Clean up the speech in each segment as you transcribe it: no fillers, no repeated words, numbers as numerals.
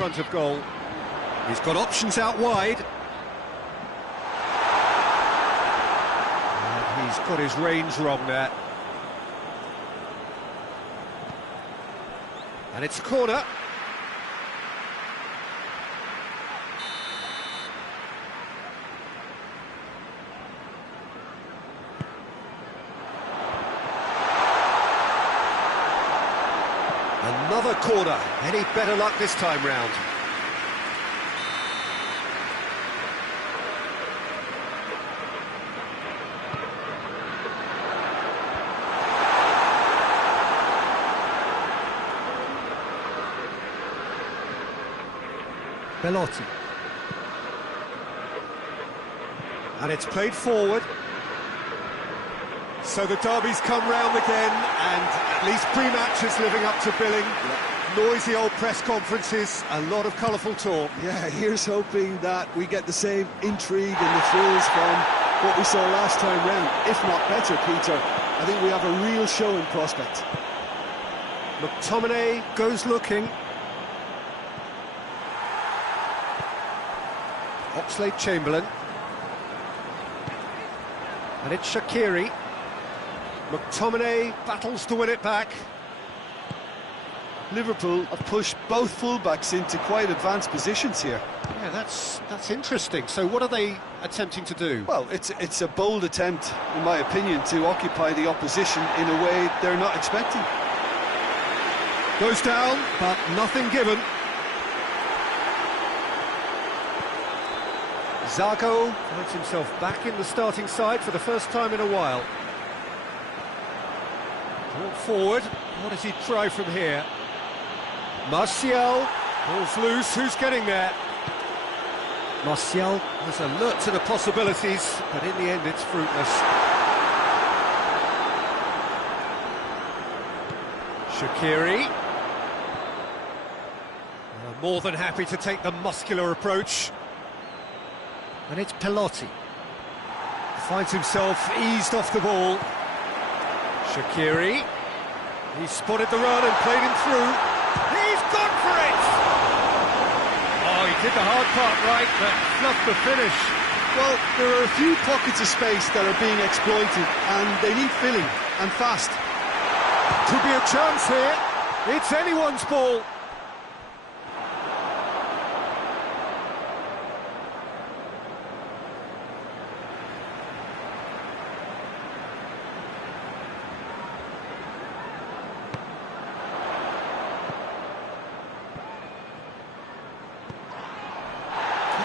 front of goal. He's got options out wide. And he's got his range wrong there. And it's a corner. Another corner. Any better luck this time round? Belotti. And it's played forward. So the derby's come round again, and at least pre-match is living up to billing. Noisy old press conferences, a lot of colourful talk. Yeah, here's hoping that we get the same intrigue and the thrills from what we saw last time round, if not better, Peter. I think we have a real show in prospect. McTominay goes looking. Oxlade-Chamberlain. And it's Shaqiri. McTominay battles to win it back. Liverpool have pushed both fullbacks into quite advanced positions here. Yeah, that's interesting. So what are they attempting to do? Well, it's a bold attempt, in my opinion, to occupy the opposition in a way they're not expecting. Goes down, but nothing given. Zago finds himself back in the starting side for the first time in a while. Brought forward. What does he try from here? Martial pulls loose. Who's getting there? Martial was alert to the possibilities, but in the end it's fruitless. Shaqiri. More than happy to take the muscular approach. And it's Belotti. Finds himself eased off the ball. Shaqiri. He spotted the run and played him through. He's gone for it! Oh, he did the hard part right, but fluffed the finish. Well, there are a few pockets of space that are being exploited, and they need filling, and fast. Could be a chance here. It's anyone's ball.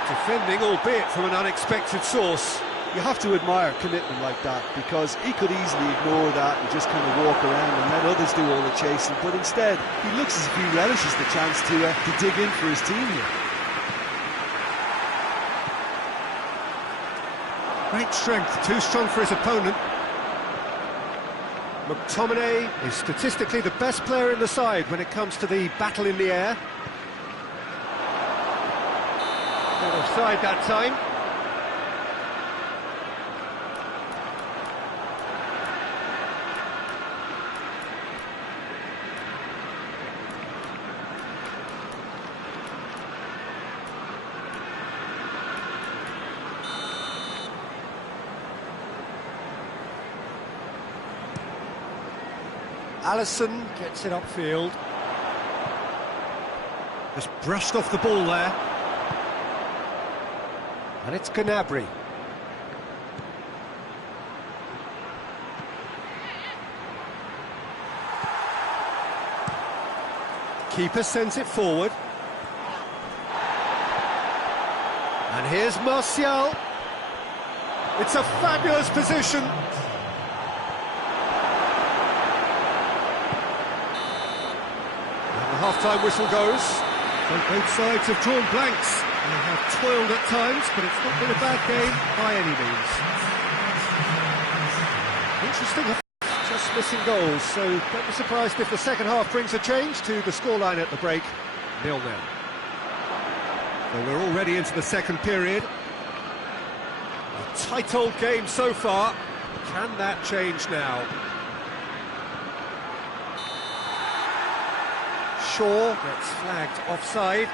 Defending, albeit from an unexpected source. You have to admire commitment like that, because he could easily ignore that and just kind of walk around and let others do all the chasing, but instead he looks as if he relishes the chance to dig in for his team here. Great strength, too strong for his opponent. McTominay is statistically the best player in the side when it comes to the battle in the air. Not offside that time. Alisson gets it upfield. Just brushed off the ball there. And it's Gnabry. Keeper sends it forward. And here's Martial. It's a fabulous position. And the half-time whistle goes. So both sides have drawn blanks. They have toiled at times, but it's not been a bad game by any means. Interesting, just missing goals, so don't be surprised if the second half brings a change to the scoreline at the break, 0-0. So we're already into the second period. A tight old game so far. Can that change now? Shaw gets flagged offside.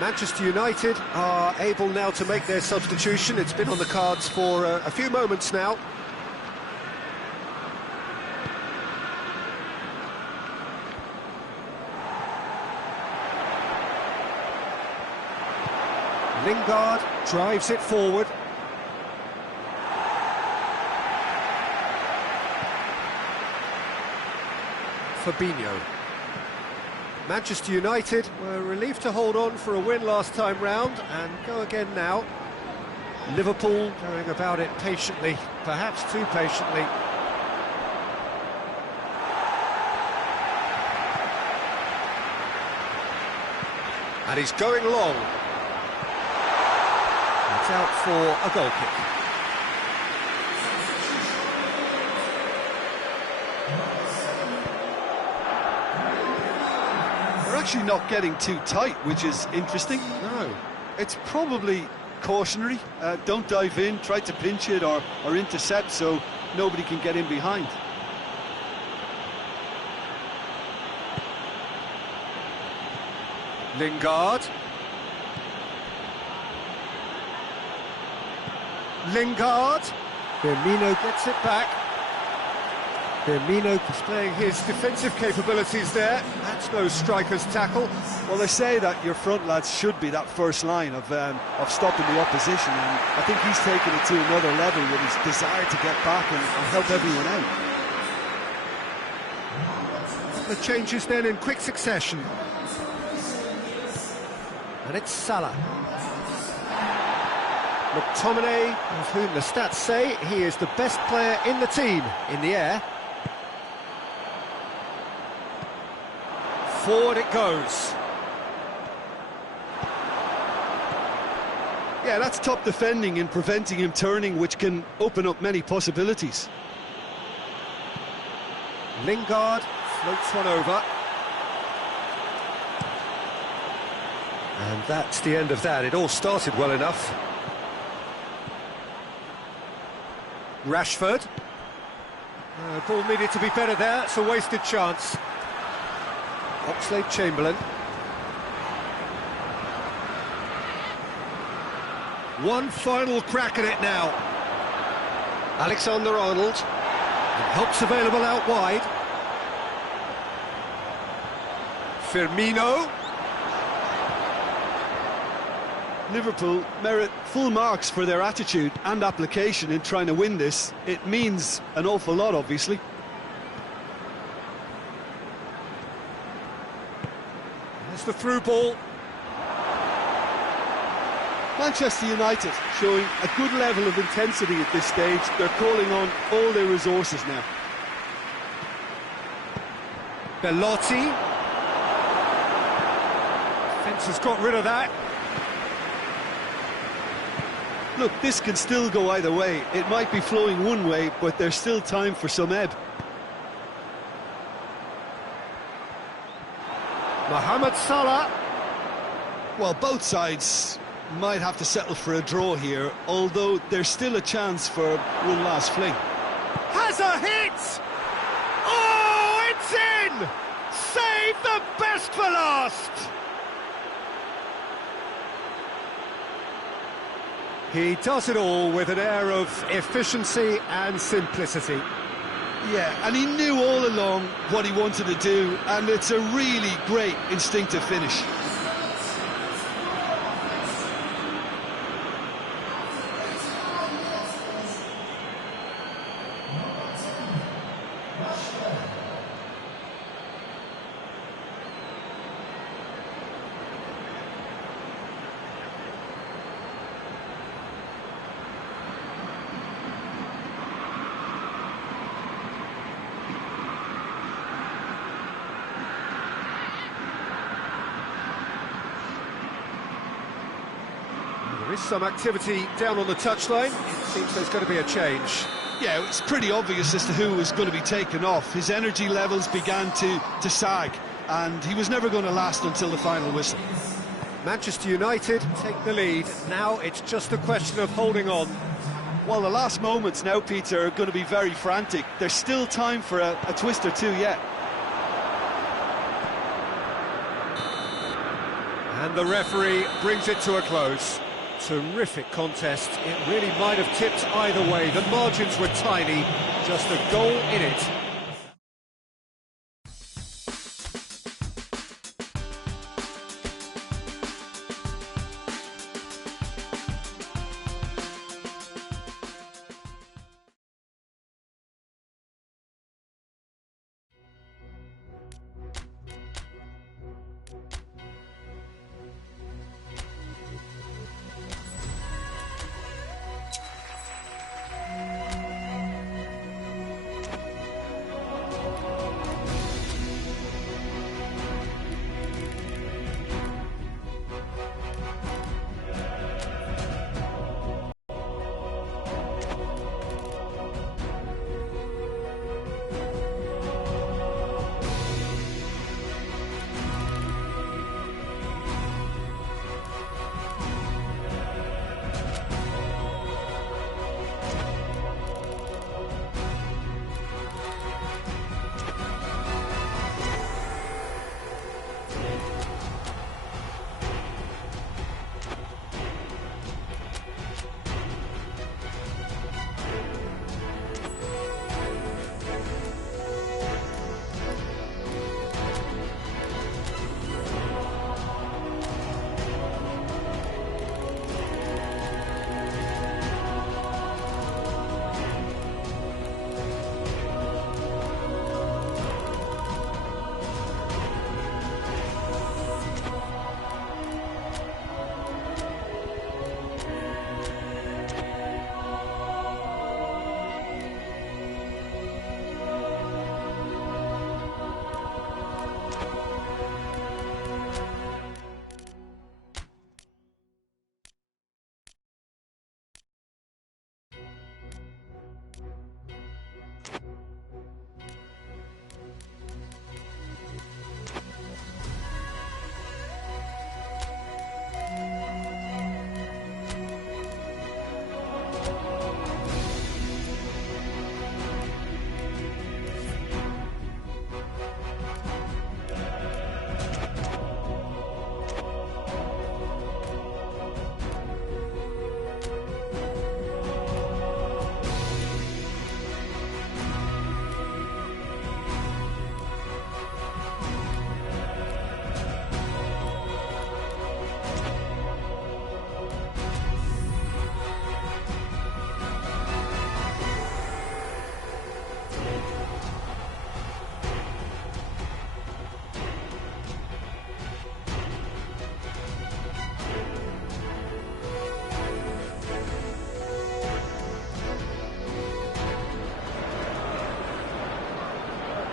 Manchester United are able now to make their substitution. It's been on the cards for a few moments now. Lingard drives it forward. Fabinho. Manchester United were relieved to hold on for a win last time round and go again now. Liverpool going about it patiently, perhaps too patiently. And he's going long. It's out for a goal kick. Actually not getting too tight, which is interesting. No. It's probably cautionary. Don't dive in, try to pinch it or intercept so nobody can get in behind. Lingard. Lingard. Firmino gets it back. Firmino displaying his defensive capabilities there. That's no striker's tackle. Well, they say that your front lads should be that first line of stopping the opposition, and I think he's taken it to another level with his desire to get back and help everyone out. The changes then in quick succession. And it's Salah. McTominay, of whom the stats say he is the best player in the team in the air. Forward it goes. Yeah, that's top defending and preventing him turning, which can open up many possibilities. Lingard floats one over. And that's the end of that. It all started well enough. Rashford. Ball needed to be better there. It's a wasted chance. Oxlade-Chamberlain. One final crack at it now. Alexander-Arnold. Help's available out wide. Firmino. Liverpool merit full marks for their attitude and application in trying to win this. It means an awful lot, obviously. There's the through ball. Manchester United showing a good level of intensity at this stage. They're calling on all their resources now. Belotti. Defence has got rid of that. Look, this can still go either way. It might be flowing one way, but there's still time for some ebb. Mohamed Salah. Well, both sides might have to settle for a draw here, although there's still a chance for one last fling. Has a hit! Oh, it's in! Save the best for last! He does it all with an air of efficiency and simplicity. Yeah, and he knew all along what he wanted to do, and it's a really great instinctive finish. There is some activity down on the touchline. It seems there's going to be a change. Yeah, it's pretty obvious as to who was going to be taken off. His energy levels began to sag, and he was never going to last until the final whistle. Manchester United take the lead. Now it's just a question of holding on. Well, the last moments now, Peter, are going to be very frantic. There's still time for a twist or two yet. And the referee brings it to a close. Terrific contest. It really might have tipped either way. The margins were tiny, just a goal in it.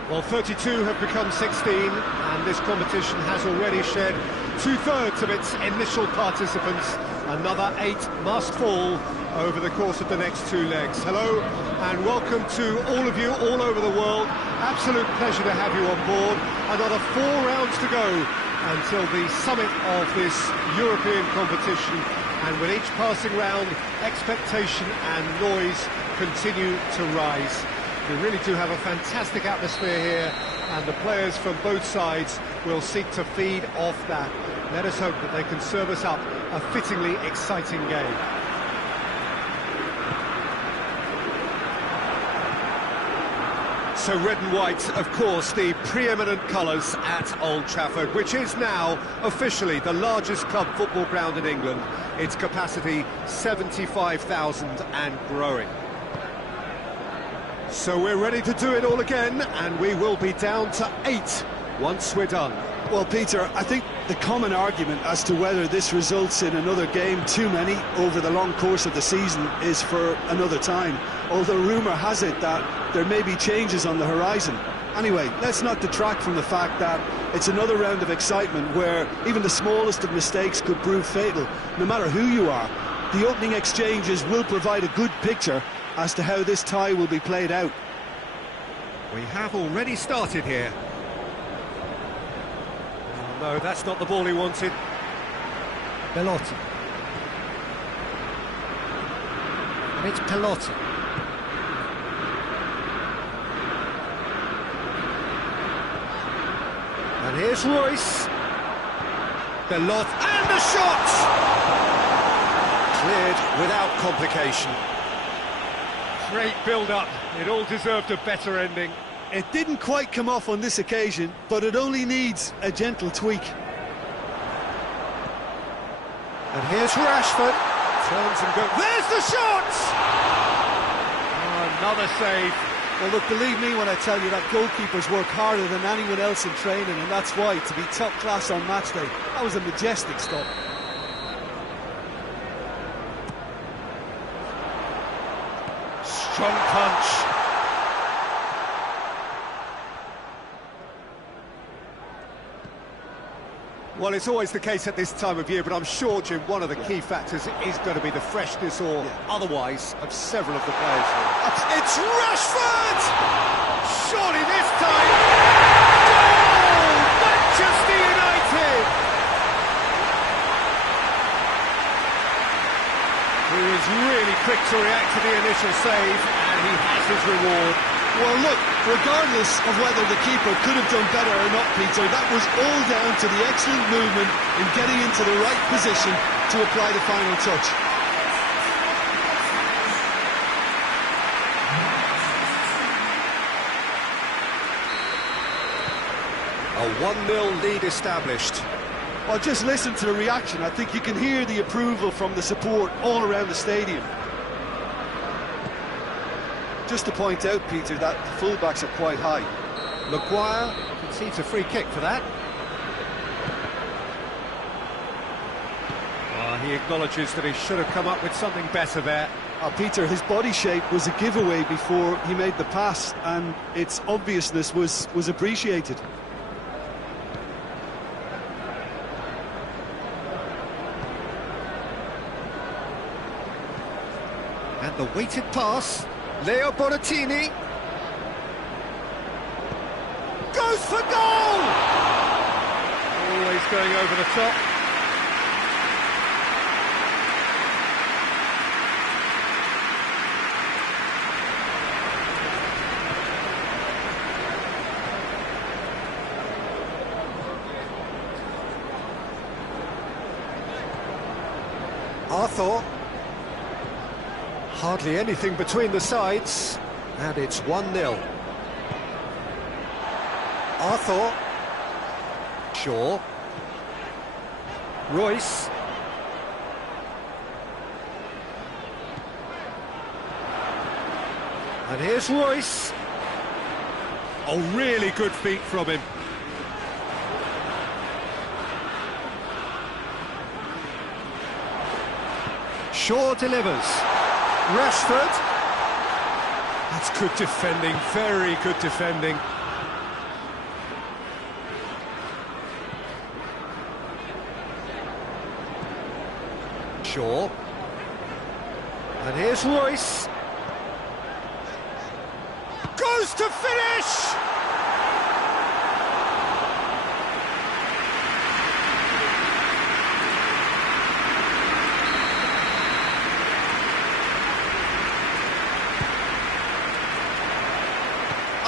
Well, 32 have become 16, and this competition has already shed two-thirds of its initial participants. Another 8 must fall over the course of the next 2 legs. Hello, and welcome to all of you all over the world. Absolute pleasure to have you on board. Another 4 rounds to go until the summit of this European competition. And with each passing round, expectation and noise continue to rise. We really do have a fantastic atmosphere here, and the players from both sides will seek to feed off that. Let us hope that they can serve us up a fittingly exciting game. So red and white, of course, the preeminent colours at Old Trafford, which is now officially the largest club football ground in England. Its capacity 75,000 and growing. So we're ready to do it all again, and we will be down to 8 once we're done. Well, Peter, I think the common argument as to whether this results in another game too many over the long course of the season is for another time, although rumour has it that there may be changes on the horizon. Anyway, let's not detract from the fact that it's another round of excitement where even the smallest of mistakes could prove fatal, no matter who you are. The opening exchanges will provide a good picture as to how this tie will be played out. We have already started here. Oh, no, that's not the ball he wanted. Belotti. And it's Pelotti. And here's Royce. Belotti, and the shot! Cleared without complication. Great build-up, it all deserved a better ending. It didn't quite come off on this occasion, but it only needs a gentle tweak. And here's Rashford. Turns and goes. There's the shot! Oh, another save. Well, look, believe me when I tell you that goalkeepers work harder than anyone else in training, and that's why, to be top class on match day, that was a majestic stop. Strong punch. Well, it's always the case at this time of year, but I'm sure, Jim, one of the key factors is going to be the freshness or otherwise of several of the players here. It's Rashford! Surely this time... Goal! Manchester United! He was really quick to react to the initial save, and he has his reward. Well, look, regardless of whether the keeper could have done better or not, Peter, that was all down to the excellent movement in getting into the right position to apply the final touch. A 1-0 lead established. Well, just listen to the reaction. I think you can hear the approval from the support all around the stadium. Just to point out, Peter, that the fullbacks are quite high. Maguire concedes a free kick for that. He acknowledges that he should have come up with something better there. Peter, his body shape was a giveaway before he made the pass, and its obviousness was appreciated. And the weighted pass. Leo Bonattini goes for goal! Always going over the top. Arthur. Hardly anything between the sides, and it's 1-0. Arthur. Shaw. Royce. And here's Royce. Oh, really good feet from him. Shaw delivers. Rashford. That's good defending, very good defending. Shaw. And here's Royce. Goes to finish!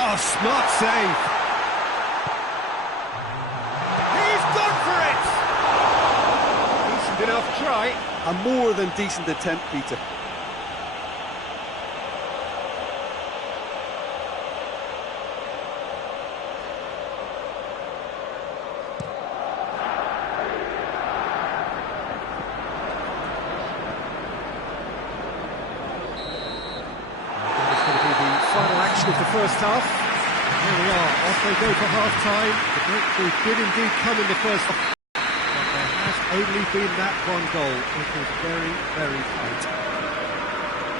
Oh, smart save. He's gone for it! Decent enough try. A more than decent attempt, Peter. Final action of the first half. Here we are, off they go for half-time. The breakthrough did indeed come in the first half. But there has only been that one goal. It was very, very tight.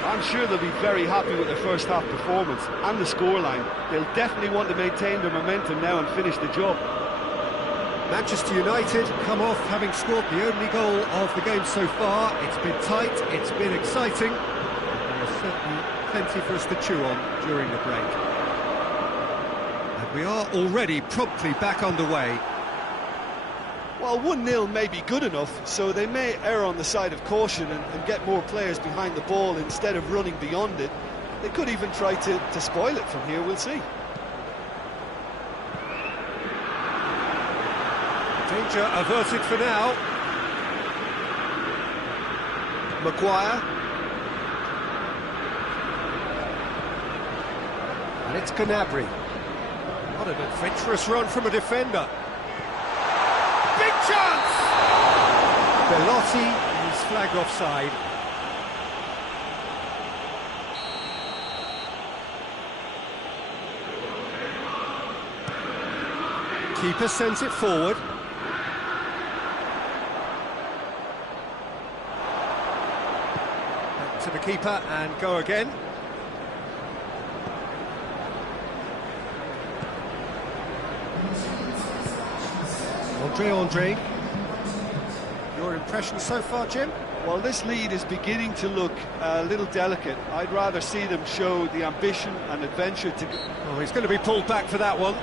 I'm sure they'll be very happy with their first half performance and the scoreline. They'll definitely want to maintain their momentum now and finish the job. Manchester United come off having scored the only goal of the game so far. It's been tight, it's been exciting. There is certainly plenty for us to chew on during the break. And we are already promptly back underway. Well, 1-0 may be good enough, so they may err on the side of caution and get more players behind the ball instead of running beyond it. They could even try to spoil it from here, we'll see. Danger averted for now. Maguire. And it's Gnabry. What an adventurous run from a defender. Big chance! Belotti is flagged offside. Keeper sends it forward. Back to the keeper and go again. Andre. Your impression so far, Jim? Well, this lead is beginning to look a little delicate. I'd rather see them show the ambition and adventure to... Oh, he's going to be pulled back for that one.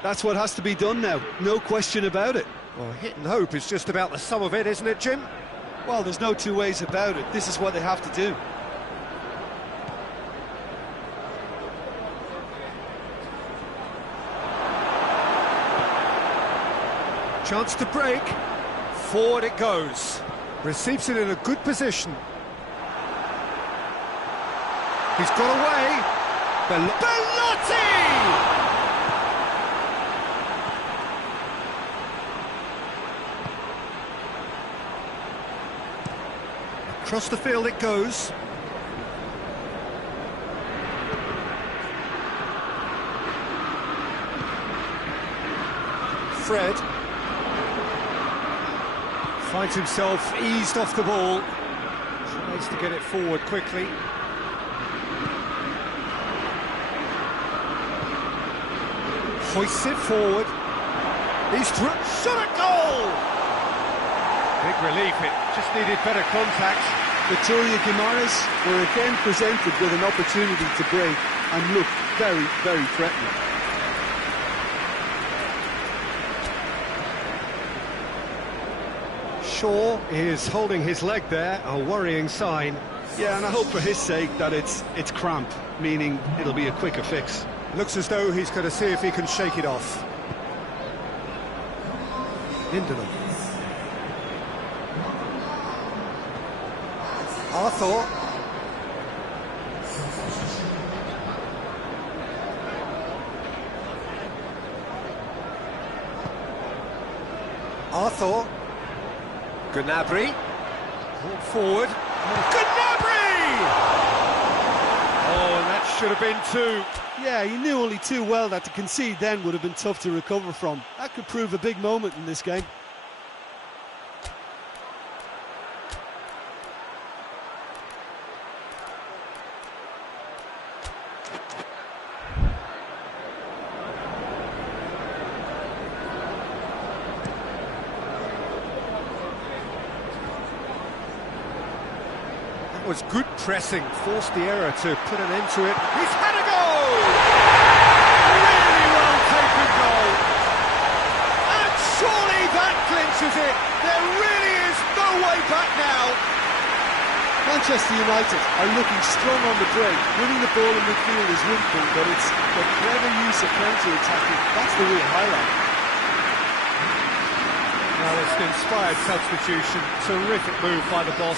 That's what has to be done now, no question about it. Well, hit and hope is just about the sum of it, isn't it, Jim? Well, there's no two ways about it. This is what they have to do. Chance to break. Forward it goes. Receives it in a good position. He's got away. Belotti! Across the field it goes. Fred finds himself eased off the ball. Tries to get it forward quickly. Hoists it forward. He's shot at goal! Big relief, it just needed better contact. Victoria Guimaraes were again presented with an opportunity to break and looked very, very threatening. Shaw is holding his leg there, a worrying sign. Yeah, and I hope for his sake that it's cramp, meaning it'll be a quicker fix. Looks as though he's going to see if he can shake it off. Lindelof. Arthur. Gnabry. Brought forward. Gnabry! Oh, and that should have been two. Yeah, he knew only too well that to concede then would have been tough to recover from. That could prove a big moment in this game. Was good pressing, forced the error to put an end to it. He's had a goal! Really well taken goal. And surely that clinches it. There really is no way back now. Manchester United are looking strong on the break. Winning the ball in midfield is one thing, but it's the clever use of counter-attacking. That's the real highlight. Well, it's an inspired substitution. Terrific move by the boss.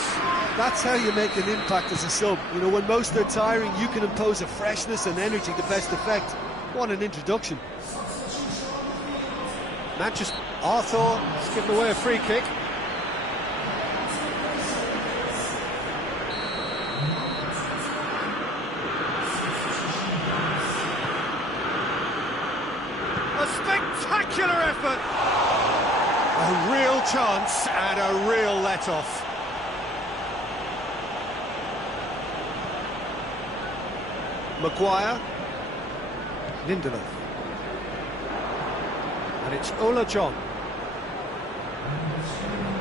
That's how you make an impact as a sub. You know, when most are tiring, you can impose a freshness and energy to best effect. What an introduction. Manchester Arthur has given away a free kick. A spectacular effort. A real chance and a real let-off. Maguire. Lindelof. And it's Ola John.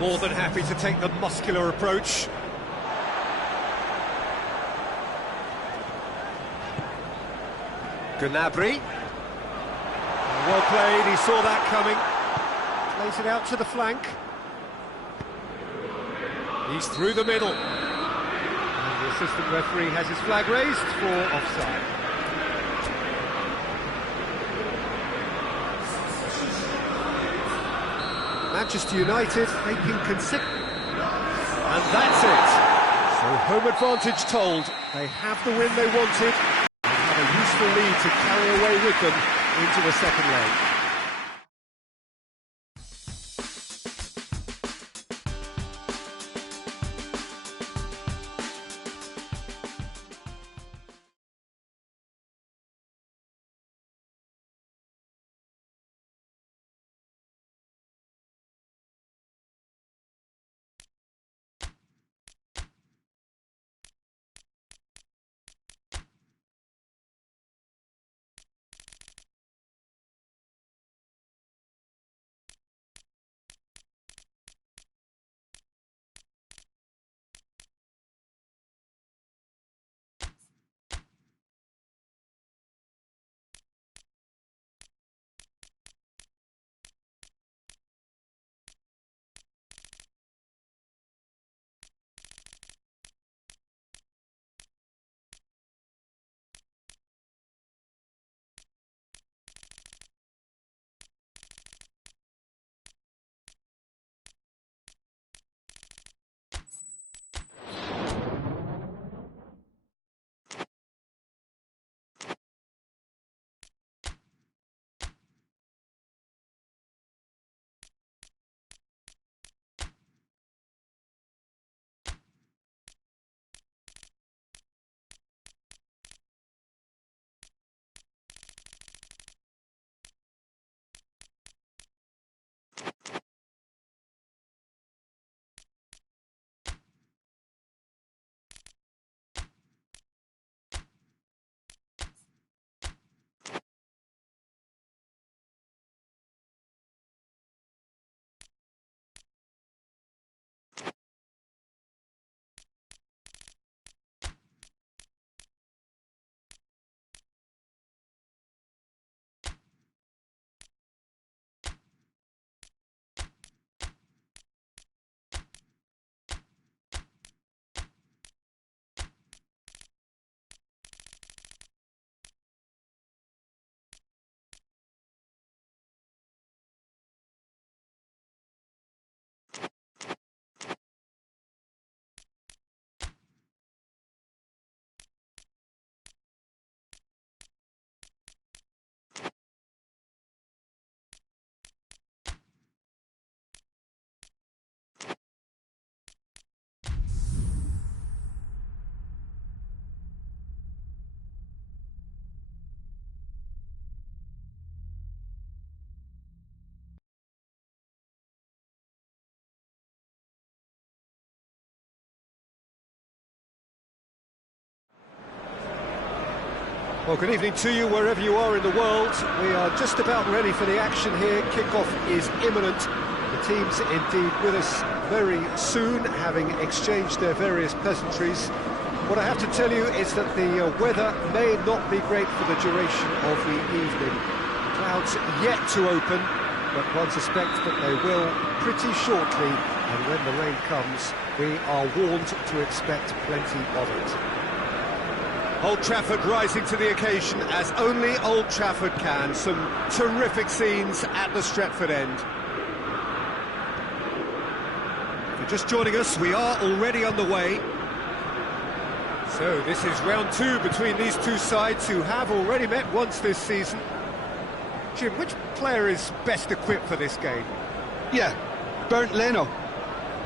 More than happy to take the muscular approach. Gnabry. Well played, he saw that coming. Plays it out to the flank. He's through the middle. And the assistant referee has his flag raised for offside. Manchester United making and that's it. So home advantage told. They have the win they wanted and have a useful lead to carry away with them into the second leg. Well, good evening to you wherever you are in the world. We are just about ready for the action here. Kickoff is imminent. The teams indeed with us very soon, having exchanged their various pleasantries. What I have to tell you is that the weather may not be great for the duration of the evening. Clouds yet to open, but one suspects that they will pretty shortly, and when the rain comes, we are warned to expect plenty of it. Old Trafford rising to the occasion as only Old Trafford can. Some terrific scenes at the Stretford end. If you're just joining us, we are already underway. So this is round two between these two sides who have already met once this season. Jim, which player is best equipped for this game? Yeah, Bernd Leno.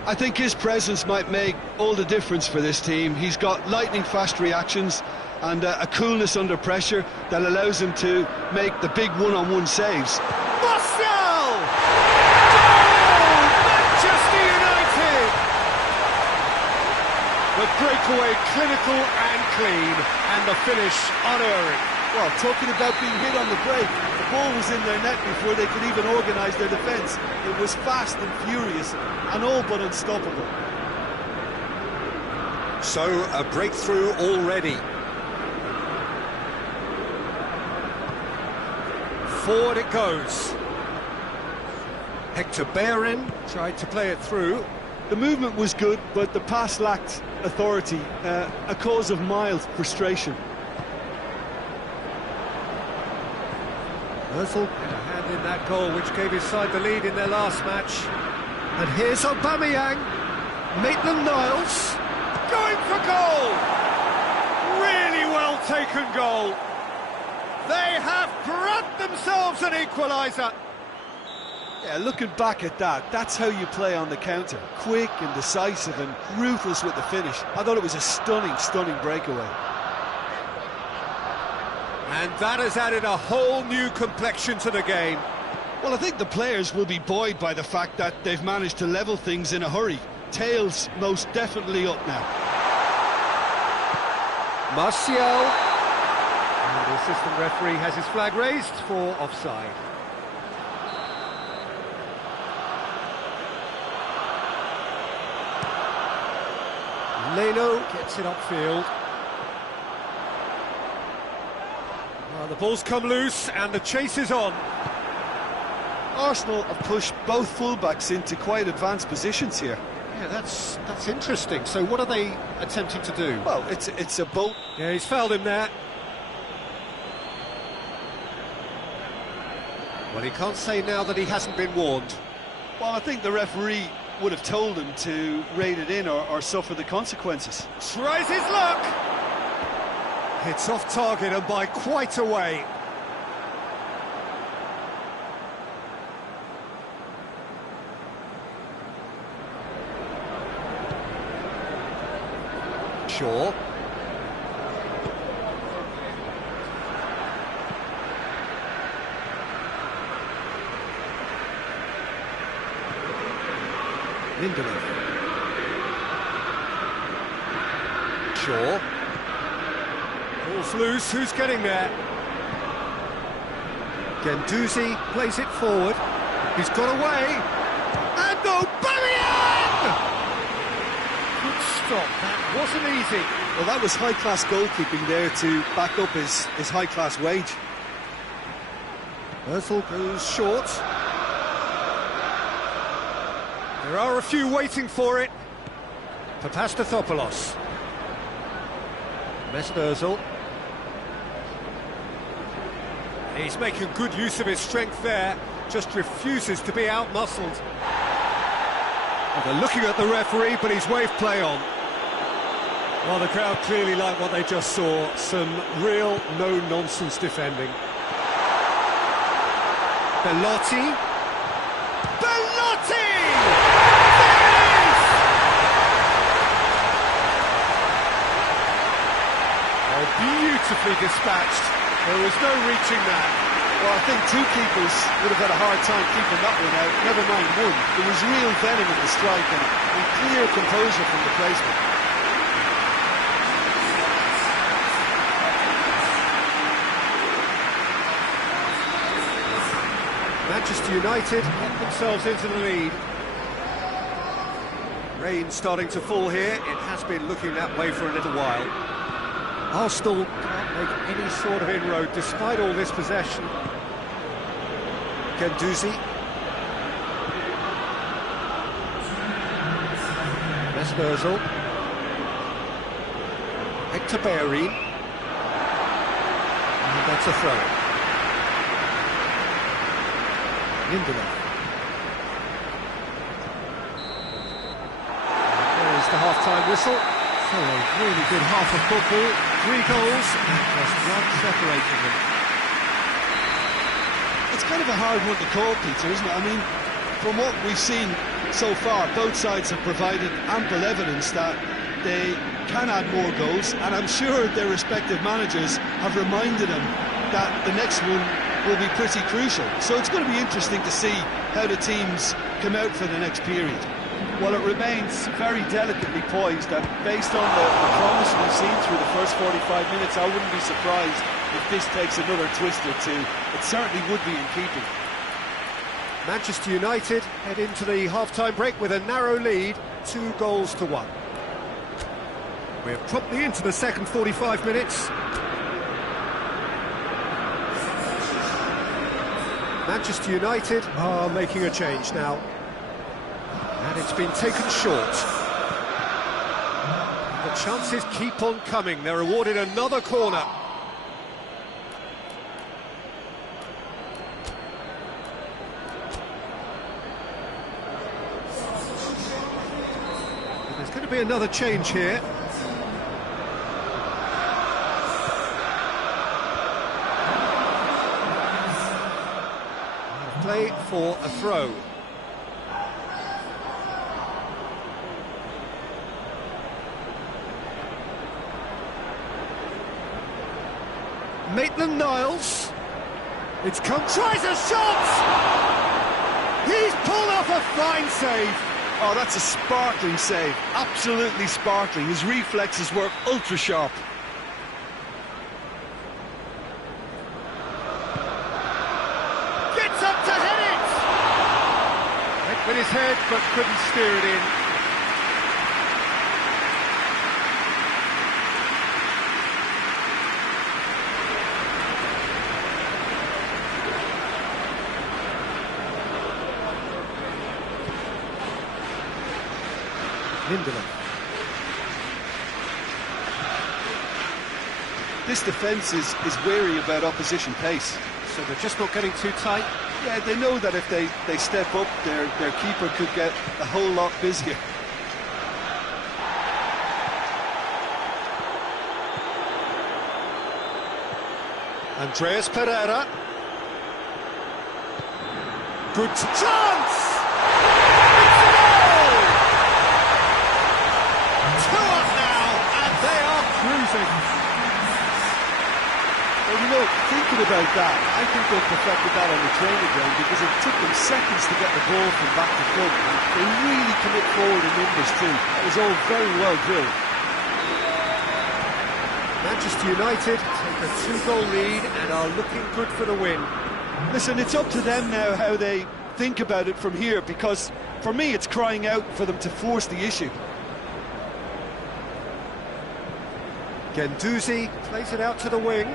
I think his presence might make all the difference for this team. He's got lightning-fast reactions and a coolness under pressure that allows him to make the big one-on-one saves. Martial! Goal! Manchester United! The breakaway clinical and clean, and the finish unerring. Well, talking about being hit on the break, the ball was in their net before they could even organise their defence. It was fast and furious and all but unstoppable. So, a breakthrough already. Forward it goes. Hector Bellerin tried to play it through. The movement was good, but the pass lacked authority, a cause of mild frustration. Ozil had a hand in that goal, which gave his side the lead in their last match. And here's Aubameyang, Maitland-Niles, going for goal! Really well taken goal. They have grabbed themselves an equaliser. Yeah, looking back at that, that's how you play on the counter. Quick and decisive and ruthless with the finish. I thought it was a stunning, stunning breakaway. And that has added a whole new complexion to the game. Well, I think the players will be buoyed by the fact that they've managed to level things in a hurry. Tails most definitely up now. Martial. And the assistant referee has his flag raised for offside. Leno gets it upfield. Well, the ball's come loose and the chase is on. Arsenal have pushed both fullbacks into quite advanced positions here. Yeah, that's interesting. So what are they attempting to do? Well, it's a bolt. Yeah, he's fouled him there. Well, he can't say now that he hasn't been warned. Well, I think the referee would have told him to rate it in or suffer the consequences. Tries his luck! Hits off target and by quite a way. Shaw. Lindelof. Shaw. Ball's loose, who's getting there? Guendouzi plays it forward. He's got away. And Aubameyang! Good stop, that wasn't easy. Well, that was high-class goalkeeping there to back up his high-class wage. Ozil goes short. There are a few waiting for it. Papastathopoulos. Mesut Ozil. He's making good use of his strength there, just refuses to be out-muscled. Well, they're looking at the referee, but he's waved play on. Well, the crowd clearly like what they just saw. Some real no-nonsense defending. Belotti. Belotti! Oh, beautifully dispatched. There was no reaching that. Well, I think two keepers would have had a hard time keeping that one out, never mind one. There was real venom in the strike and clear composure from the placement. Manchester United get themselves into the lead. Rain starting to fall here. It has been looking that way for a little while. Arsenal can't make any sort of inroad despite all this possession. Guendouzi. Mesut Ozil. Hector Bellerin. And that's a throw. Lindelof. There is the half-time whistle. So a really good half of football, 3 goals and just one separating them. It's kind of a hard one to call, Peter, isn't it? I mean, from what we've seen so far, both sides have provided ample evidence that they can add more goals, and I'm sure their respective managers have reminded them that the next one will be pretty crucial. So it's going to be interesting to see how the teams come out for the next period. Well, it remains very delicately poised, and based on the promise we've seen through the first 45 minutes, I wouldn't be surprised if this takes another twist or two. It certainly would be in keeping. Manchester United head into the half-time break with a narrow lead, 2 goals to 1. We're promptly into the second 45 minutes. Manchester United are making a change now. And it's been taken short. The chances keep on coming. They're awarded another corner. There's going to be another change here. Play for a throw. Maitland-Niles. It's come, tries a shot! He's pulled off a fine save. Oh, that's a sparkling save. Absolutely sparkling. His reflexes were ultra sharp. Gets up to head it! Went with his head, but couldn't steer it in. Lindelof. This defence is wary about opposition pace. So they're just not getting too tight. Yeah, they know that if they step up, their keeper could get a whole lot busier. Andreas Pereira. Good chance! It's a goal! 2-up now, and they are cruising. Well, you know, thinking about that, I think they perfected that on the training ground because it took them seconds to get the ball from back to front. They really commit forward in numbers too. It was all very well drilled. Manchester United take a 2-goal lead and are looking good for the win. Listen, it's up to them now how they think about it from here, because for me it's crying out for them to force the issue. Guendouzi plays it out to the wing.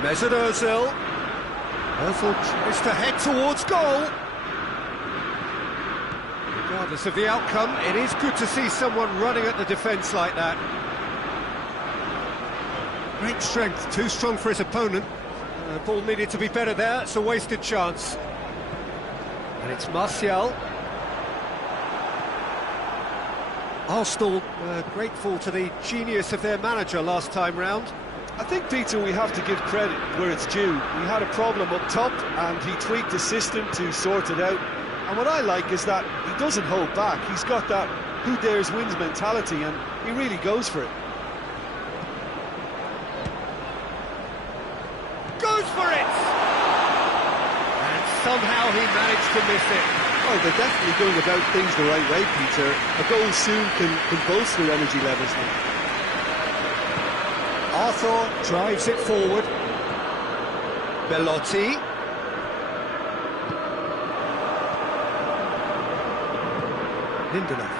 Mesut Ozil. Ozil tries to head towards goal. Regardless of the outcome, it is good to see someone running at the defence like that. Great strength, too strong for his opponent. The ball needed to be better there, it's a wasted chance. And it's Martial. Arsenal grateful to the genius of their manager last time round. I think, Peter, we have to give credit where it's due. We had a problem up top and he tweaked his system to sort it out. And what I like is that he doesn't hold back. He's got that who dares wins mentality and he really goes for it. Goes for it! And somehow he managed to miss it. Oh, they're definitely going about things the right way, Peter. A goal soon can bolster energy levels now. Arthur drives it forward. Belotti. Lindelof.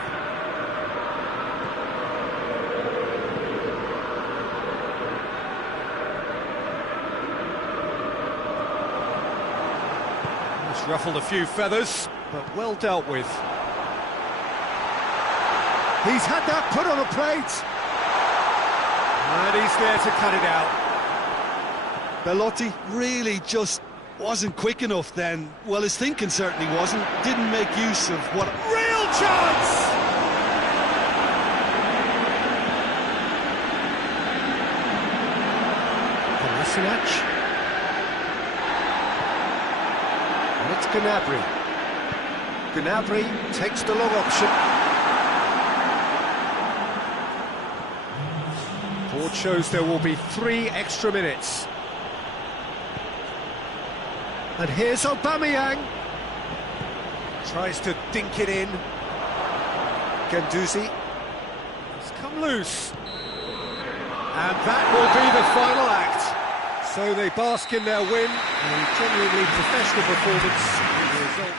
Just ruffled a few feathers, but well dealt with. He's had that put on a plate. And he's there to cut it out. Belotti really just wasn't quick enough then. Well, his thinking certainly wasn't. Didn't make use of what... Real chance! Kolasinac. And it's Gnabry. Gnabry takes the long option. Board shows there will be 3 extra minutes. And here's Aubameyang. Tries to dink it in. Guendouzi. It's come loose. And that will be the final act. So they bask in their win. A genuinely professional performance in the result.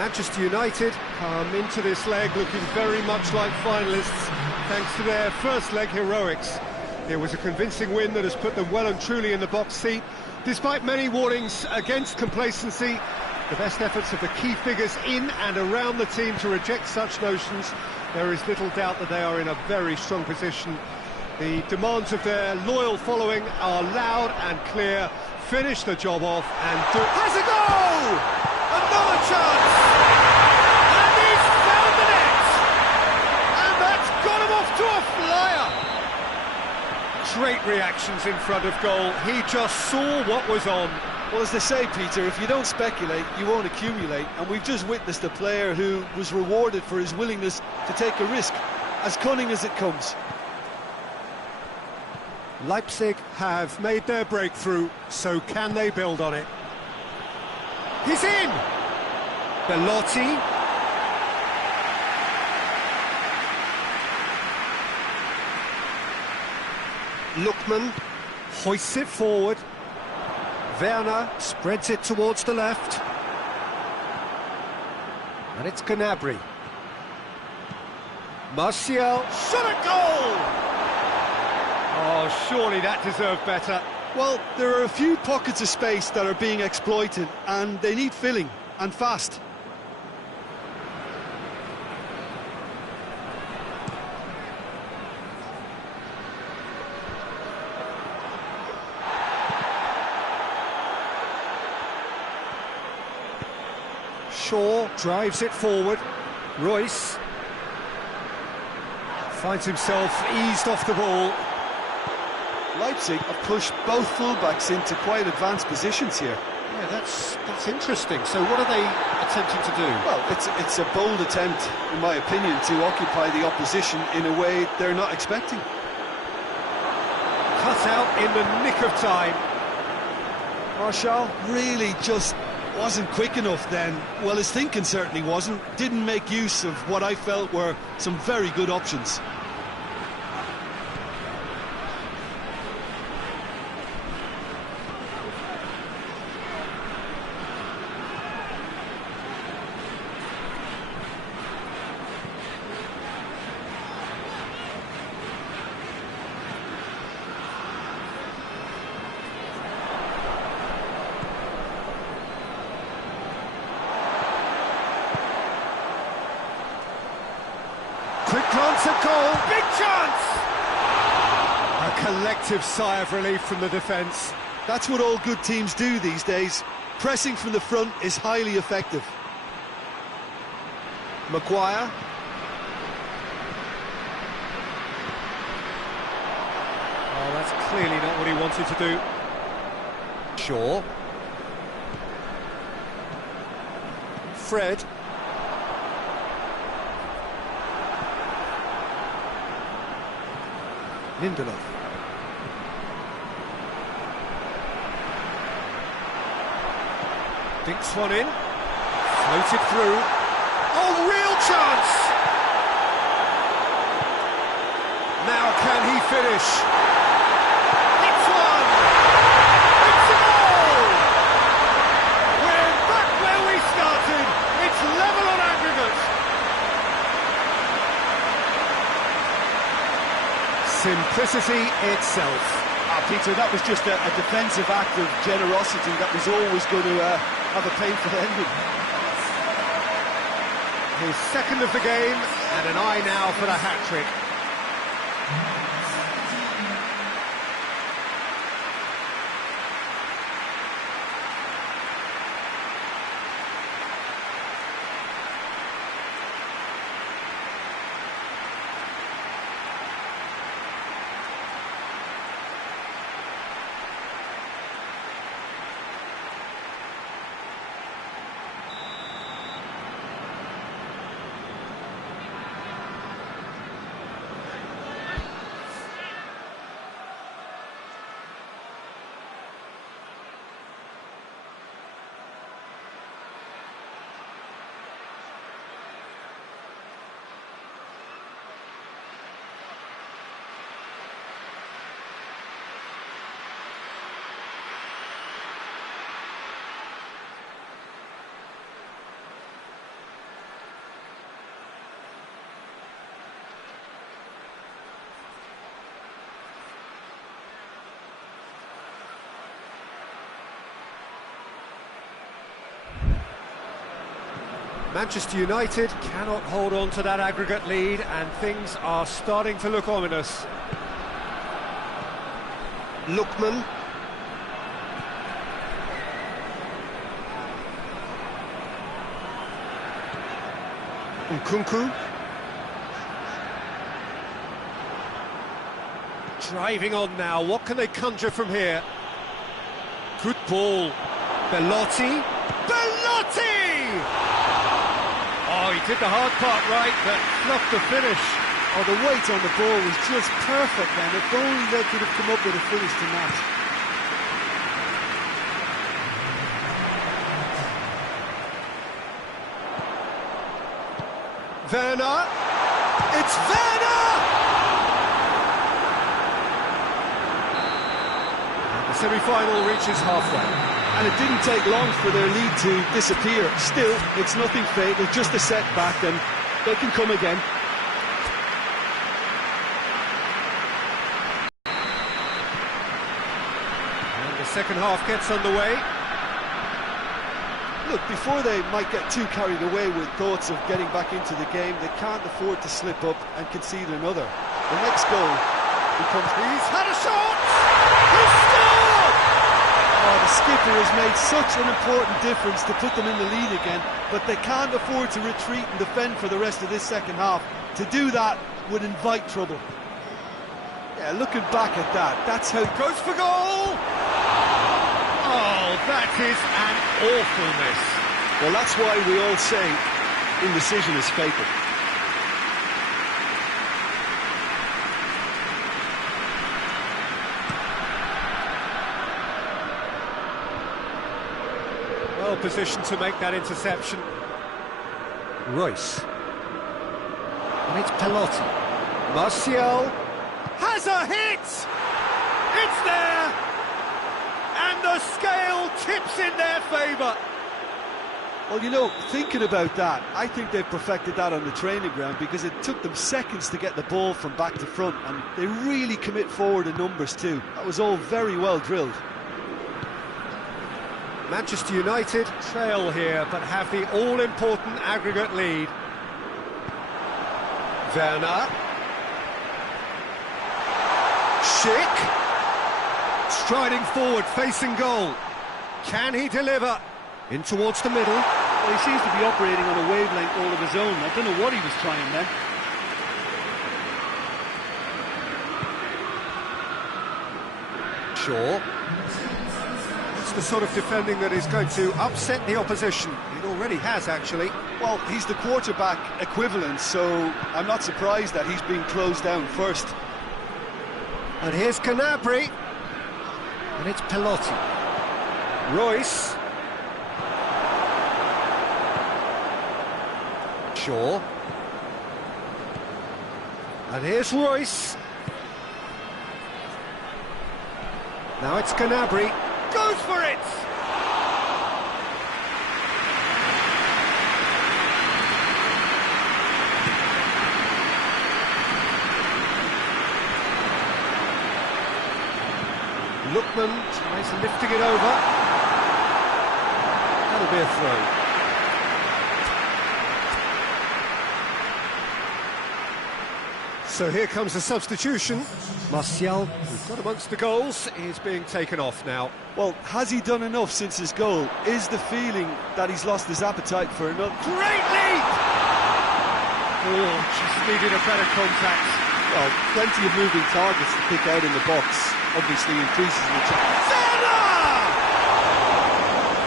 Manchester United come into this leg looking very much like finalists, thanks to their first leg heroics. It was a convincing win that has put them well and truly in the box seat. Despite many warnings against complacency, the best efforts of the key figures in and around the team to reject such notions, there is little doubt that they are in a very strong position. The demands of their loyal following are loud and clear. Finish the job off and do it. Has a goal! Another chance! And he's found the net! And that's got him off to a flyer! Great reactions in front of goal. He just saw what was on. Well, as they say, Peter, if you don't speculate, you won't accumulate. And we've just witnessed a player who was rewarded for his willingness to take a risk, as cunning as it comes. Leipzig have made their breakthrough, so can they build on it? He's in! Belotti. Lookman hoists it forward. Werner spreads it towards the left. And it's Gnabry. Martial, shot at goal! Oh, surely that deserved better. Well, there are a few pockets of space that are being exploited, and they need filling, and fast. Shaw drives it forward. Royce finds himself eased off the ball. Leipzig have pushed both fullbacks into quite advanced positions here. Yeah, that's interesting. So what are they attempting to do? Well, it's a bold attempt, in my opinion, to occupy the opposition in a way they're not expecting. Cut out in the nick of time. Martial really just wasn't quick enough then. Well, his thinking certainly wasn't. Didn't make use of what I felt were some very good options. Quick glance at goal, big chance! A collective sigh of relief from the defence. That's what all good teams do these days. Pressing from the front is highly effective. Maguire. Oh, that's clearly not what he wanted to do. Shaw. Fred. Lindelof. Dinks one in. Floated through. Oh, real chance! Now can he finish? It's one! It's a goal! We're back where we started. It's level on aggregate. Simplicity itself. Peter, that was just a defensive act of generosity that was always going to have a painful ending. His second of the game, and an eye now for the hat-trick. Manchester United cannot hold on to that aggregate lead, and things are starting to look ominous. Lookman. Nkunku. Driving on now, what can they conjure from here? Good ball. Belotti. Belotti! Oh, he did the hard part right, but fluffed the finish. Oh, the weight on the ball was just perfect then. If only they could have come up with a finish to match. Werner. It's Werner! And the semi-final reaches halfway. And it didn't take long for their lead to disappear. Still, it's nothing fatal, just a setback, and they can come again. And the second half gets underway. Look, before they might get too carried away with thoughts of getting back into the game, they can't afford to slip up and concede another. The next goal becomes... He's had a shot! He's scored! Oh, the skipper has made such an important difference to put them in the lead again, but they can't afford to retreat and defend for the rest of this second half. To do that would invite trouble. Yeah, looking back at that, that's how... Goes for goal! Oh, that is an awful miss. Well, that's why we all say indecision is fatal. Well positioned to make that interception. Royce. And it's Pelotti. Martial has a hit! It's there! And the scale tips in their favour. Well, you know, thinking about that, I think they've perfected that on the training ground, because it took them seconds to get the ball from back to front, and they really commit forward in numbers too. That was all very well drilled. Manchester United trail here, but have the all-important aggregate lead. Werner. Schick. Striding forward, facing goal. Can he deliver? In towards the middle. Well, he seems to be operating on a wavelength all of his own. I don't know what he was trying then. Shaw. It's the sort of defending that is going to upset the opposition. It already has, actually. Well, he's the quarterback equivalent, so I'm not surprised that he's being closed down first. And here's Gnabry. And it's Pelotti. Royce. Shaw. And here's Royce. Now it's Gnabry. Goes for it! Lookman tries lifting it over. That'll be a throw. So here comes the substitution. Martial. We've got amongst the goals, is being taken off now. Well, has he done enough since his goal? Is the feeling that he's lost his appetite for another? Great leap! Oh, just needed a better contact. Well, plenty of moving targets to pick out in the box. Obviously increases the chance.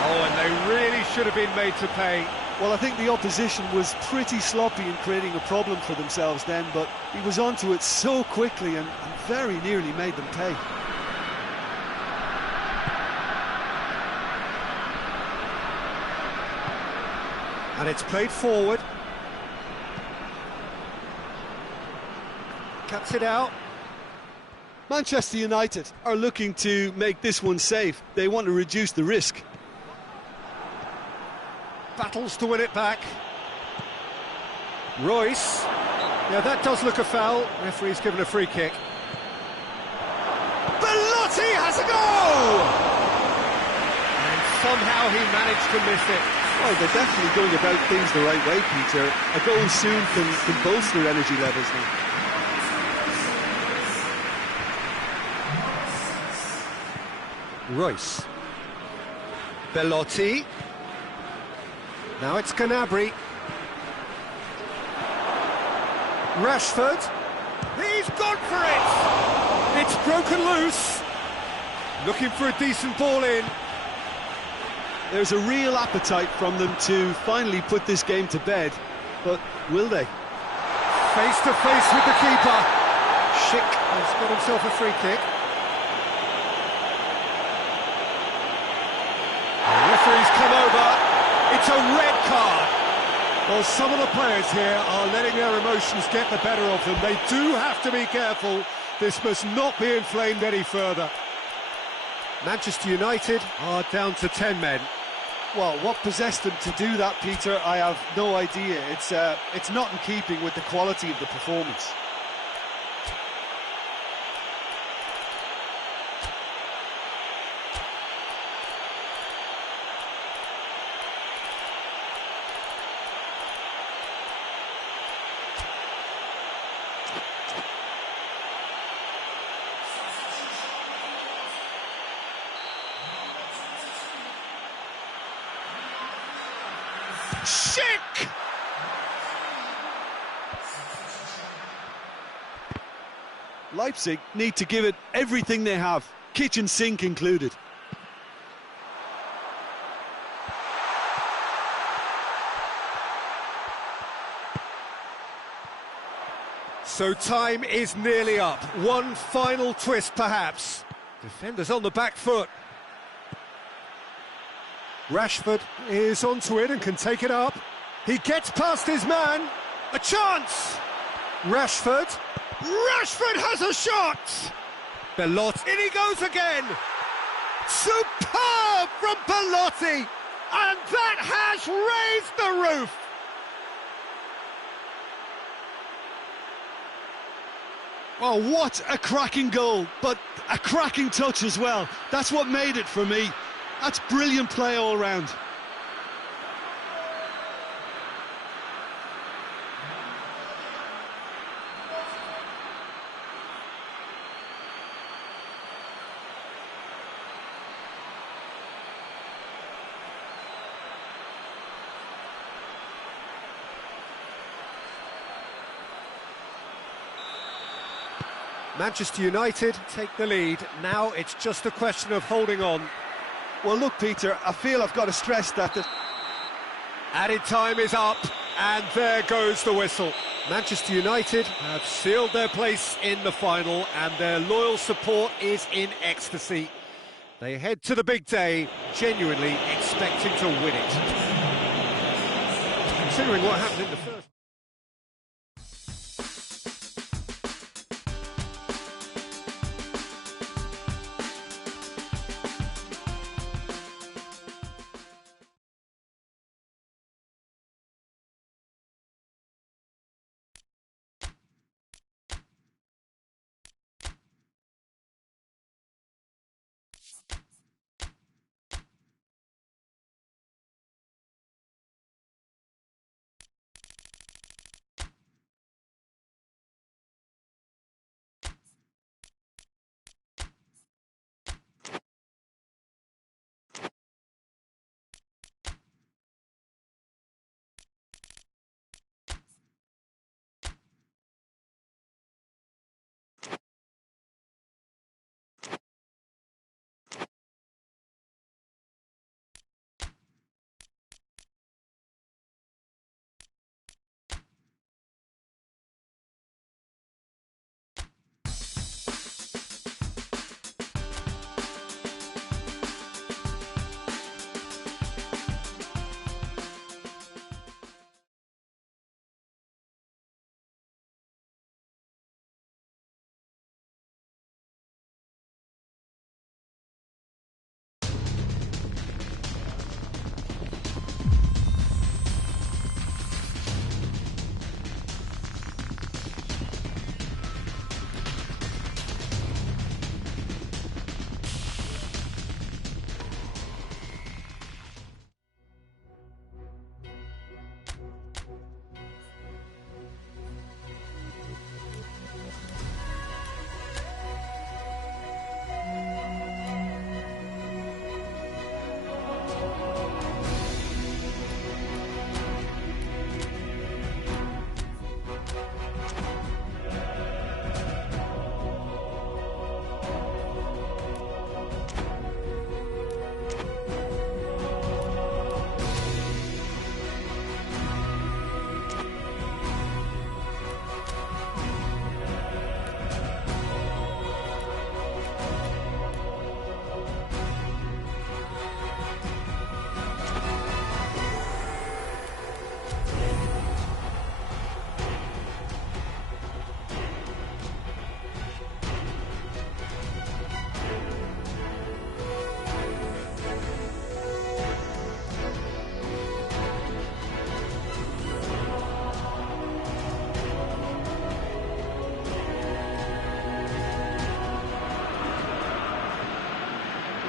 Oh, and they really should have been made to pay. Well, I think the opposition was pretty sloppy in creating a problem for themselves then, but he was onto it so quickly and very nearly made them pay. And it's played forward. Cuts it out. Manchester United are looking to make this one safe. They want to reduce the risk. Battles to win it back. Royce. Yeah, that does look a foul. Referee's given a free kick. Belotti has a goal! And somehow he managed to miss it. Well, they're definitely going about things the right way, Peter. A goal soon can bolster energy levels now. Royce. Belotti. Now it's Gnabry. Rashford. He's gone for it! It's broken loose. Looking for a decent ball in. There's a real appetite from them to finally put this game to bed, but will they? Face to face with the keeper. Schick has got himself a free kick. The referee's come over. It's a red card. Well, some of the players here are letting their emotions get the better of them. They do have to be careful. This must not be inflamed any further. Manchester United are down to 10 men. Well, what possessed them to do that, Peter, I have no idea. It's not in keeping with the quality of the performance. Schick! Leipzig need to give it everything they have, kitchen sink included. So time is nearly up. One final twist, perhaps. Defenders on the back foot. Rashford is onto it and can take it up. He gets past his man. A chance! Rashford. Rashford has a shot! Belotti. In he goes again! Superb from Belotti! And that has raised the roof! Oh, what a cracking goal, but a cracking touch as well. That's what made it for me. That's brilliant play all round. Manchester United take the lead. Now it's just a question of holding on. Well, look, Peter, I feel I've got to stress that the Added time is up, and there goes the whistle. Manchester United have sealed their place in the final, and their loyal support is in ecstasy. They head to the big day, genuinely expecting to win it. Considering what happened in the first...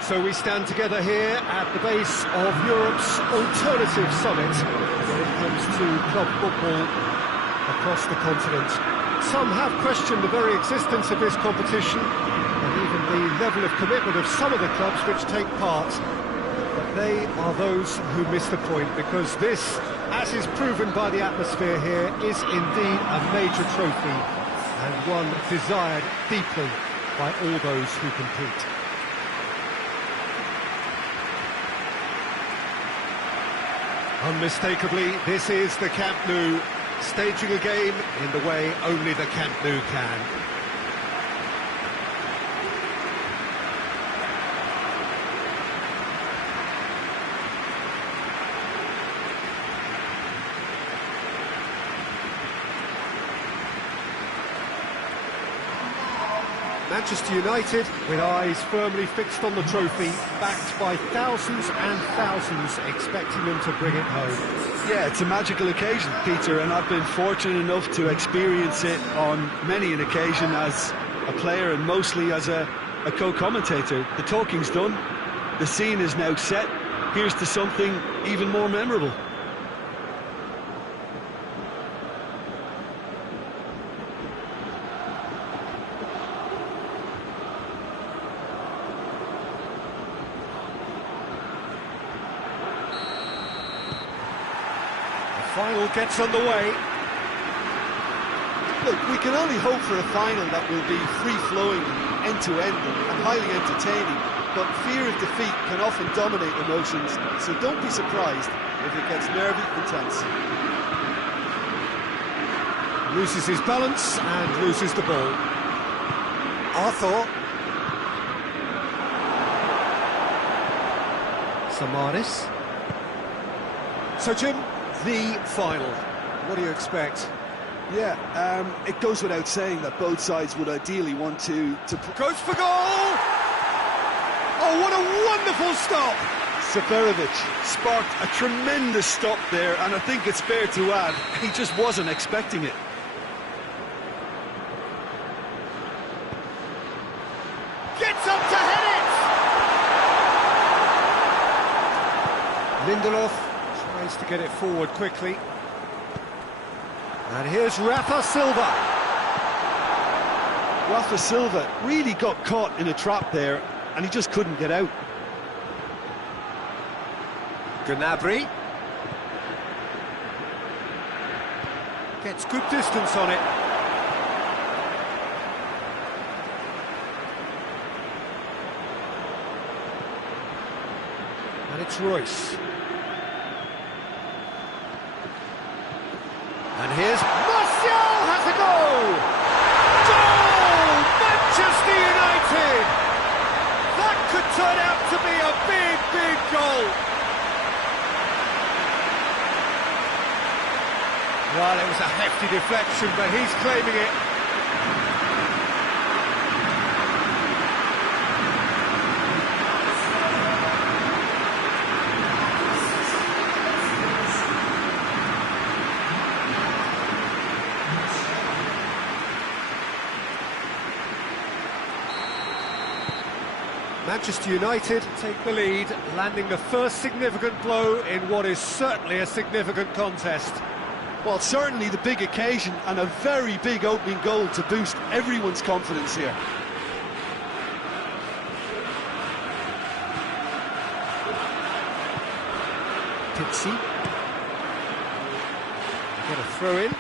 So we stand together here at the base of Europe's alternative summit when it comes to club football across the continent. Some have questioned the very existence of this competition and even the level of commitment of some of the clubs which take part. But they are those who miss the point, because this, as is proven by the atmosphere here, is indeed a major trophy and one desired deeply by all those who compete. Unmistakably, this is the Camp Nou, staging a game in the way only the Camp Nou can. Manchester United, with eyes firmly fixed on the trophy, backed by thousands and thousands expecting them to bring it home. Yeah, it's a magical occasion, Peter, and I've been fortunate enough to experience it on many an occasion as a player and mostly as a co-commentator. The talking's done, the scene is now set, here's to something even more memorable. Final gets underway. Look, we can only hope for a final that will be free-flowing, end-to-end and highly entertaining, but fear of defeat can often dominate emotions, so don't be surprised if it gets nervy and tense. Loses his balance and loses the ball. Arthur. Samaris. So, Jim, the final. What do you expect? Yeah, it goes without saying that both sides would ideally want to Goes for goal! Oh, what a wonderful stop! Seferovic sparked a tremendous stop there, and I think it's fair to add, he just wasn't expecting it. Gets up to head it! Lindelof tries to get it forward quickly. And here's Rafa Silva. Rafa Silva really got caught in a trap there, and he just couldn't get out. Gnabry. Gets good distance on it. And it's Royce. And here's Martial has a goal! Goal! Manchester United! That could turn out to be a big, big goal. Well, it was a hefty deflection, but he's claiming it. Manchester United take the lead, landing the first significant blow in what is certainly a significant contest. Well, certainly the big occasion and a very big opening goal to boost everyone's confidence here. Pizzi. Get a throw in.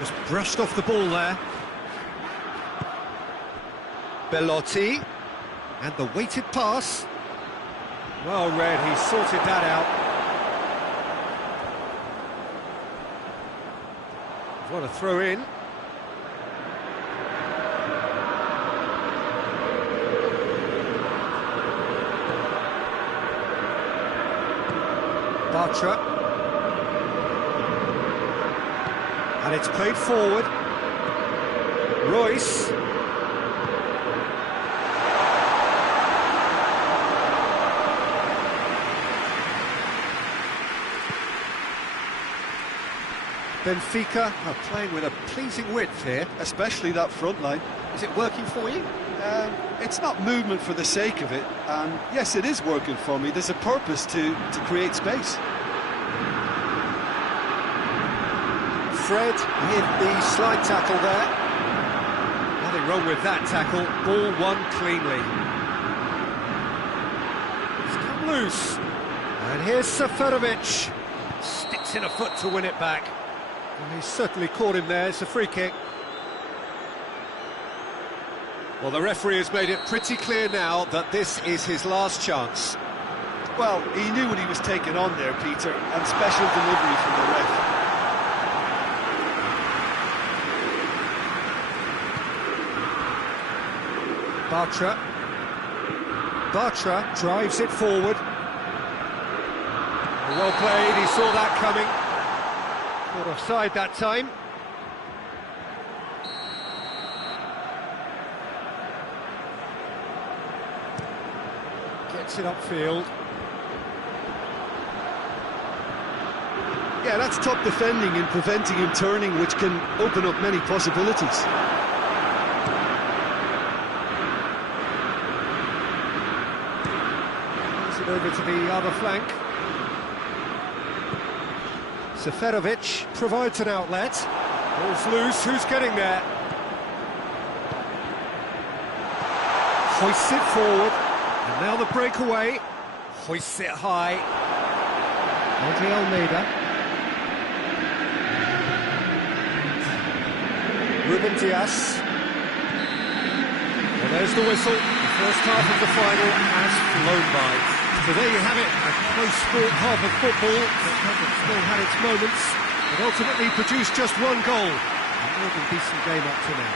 Just brushed off the ball there. Belotti. And the weighted pass. Well read, he sorted that out. What a throw in. Bartra. And it's played forward. Royce. Benfica are playing with a pleasing width here. Especially that front line. Is it working for you? It's not movement for the sake of it, and yes, it is working for me. There's a purpose to create space. Fred with the slide tackle there. Nothing wrong with that tackle. Ball won cleanly. It's come loose. And here's Seferovic. Sticks in a foot to win it back. And he's certainly caught him there. It's a free kick. Well, the referee has made it pretty clear now that this is his last chance. Well, he knew what he was taking on there, Peter, and special delivery from the ref. Bartra drives it forward. Well played, he saw that coming. Caught offside that time. Gets it upfield. Yeah, that's top defending and preventing him turning, which can open up many possibilities. It over to the other flank. Seferovic provides an outlet. Ball's loose, who's getting there? Hoists it forward, and now the breakaway. Hoists it high. Andre Almeida. Ruben Dias. Well, there's the whistle. The first half of the final has flown by. So there you have it, a close sport half of football that still had its moments, but ultimately produced just one goal. A more than decent game up to now.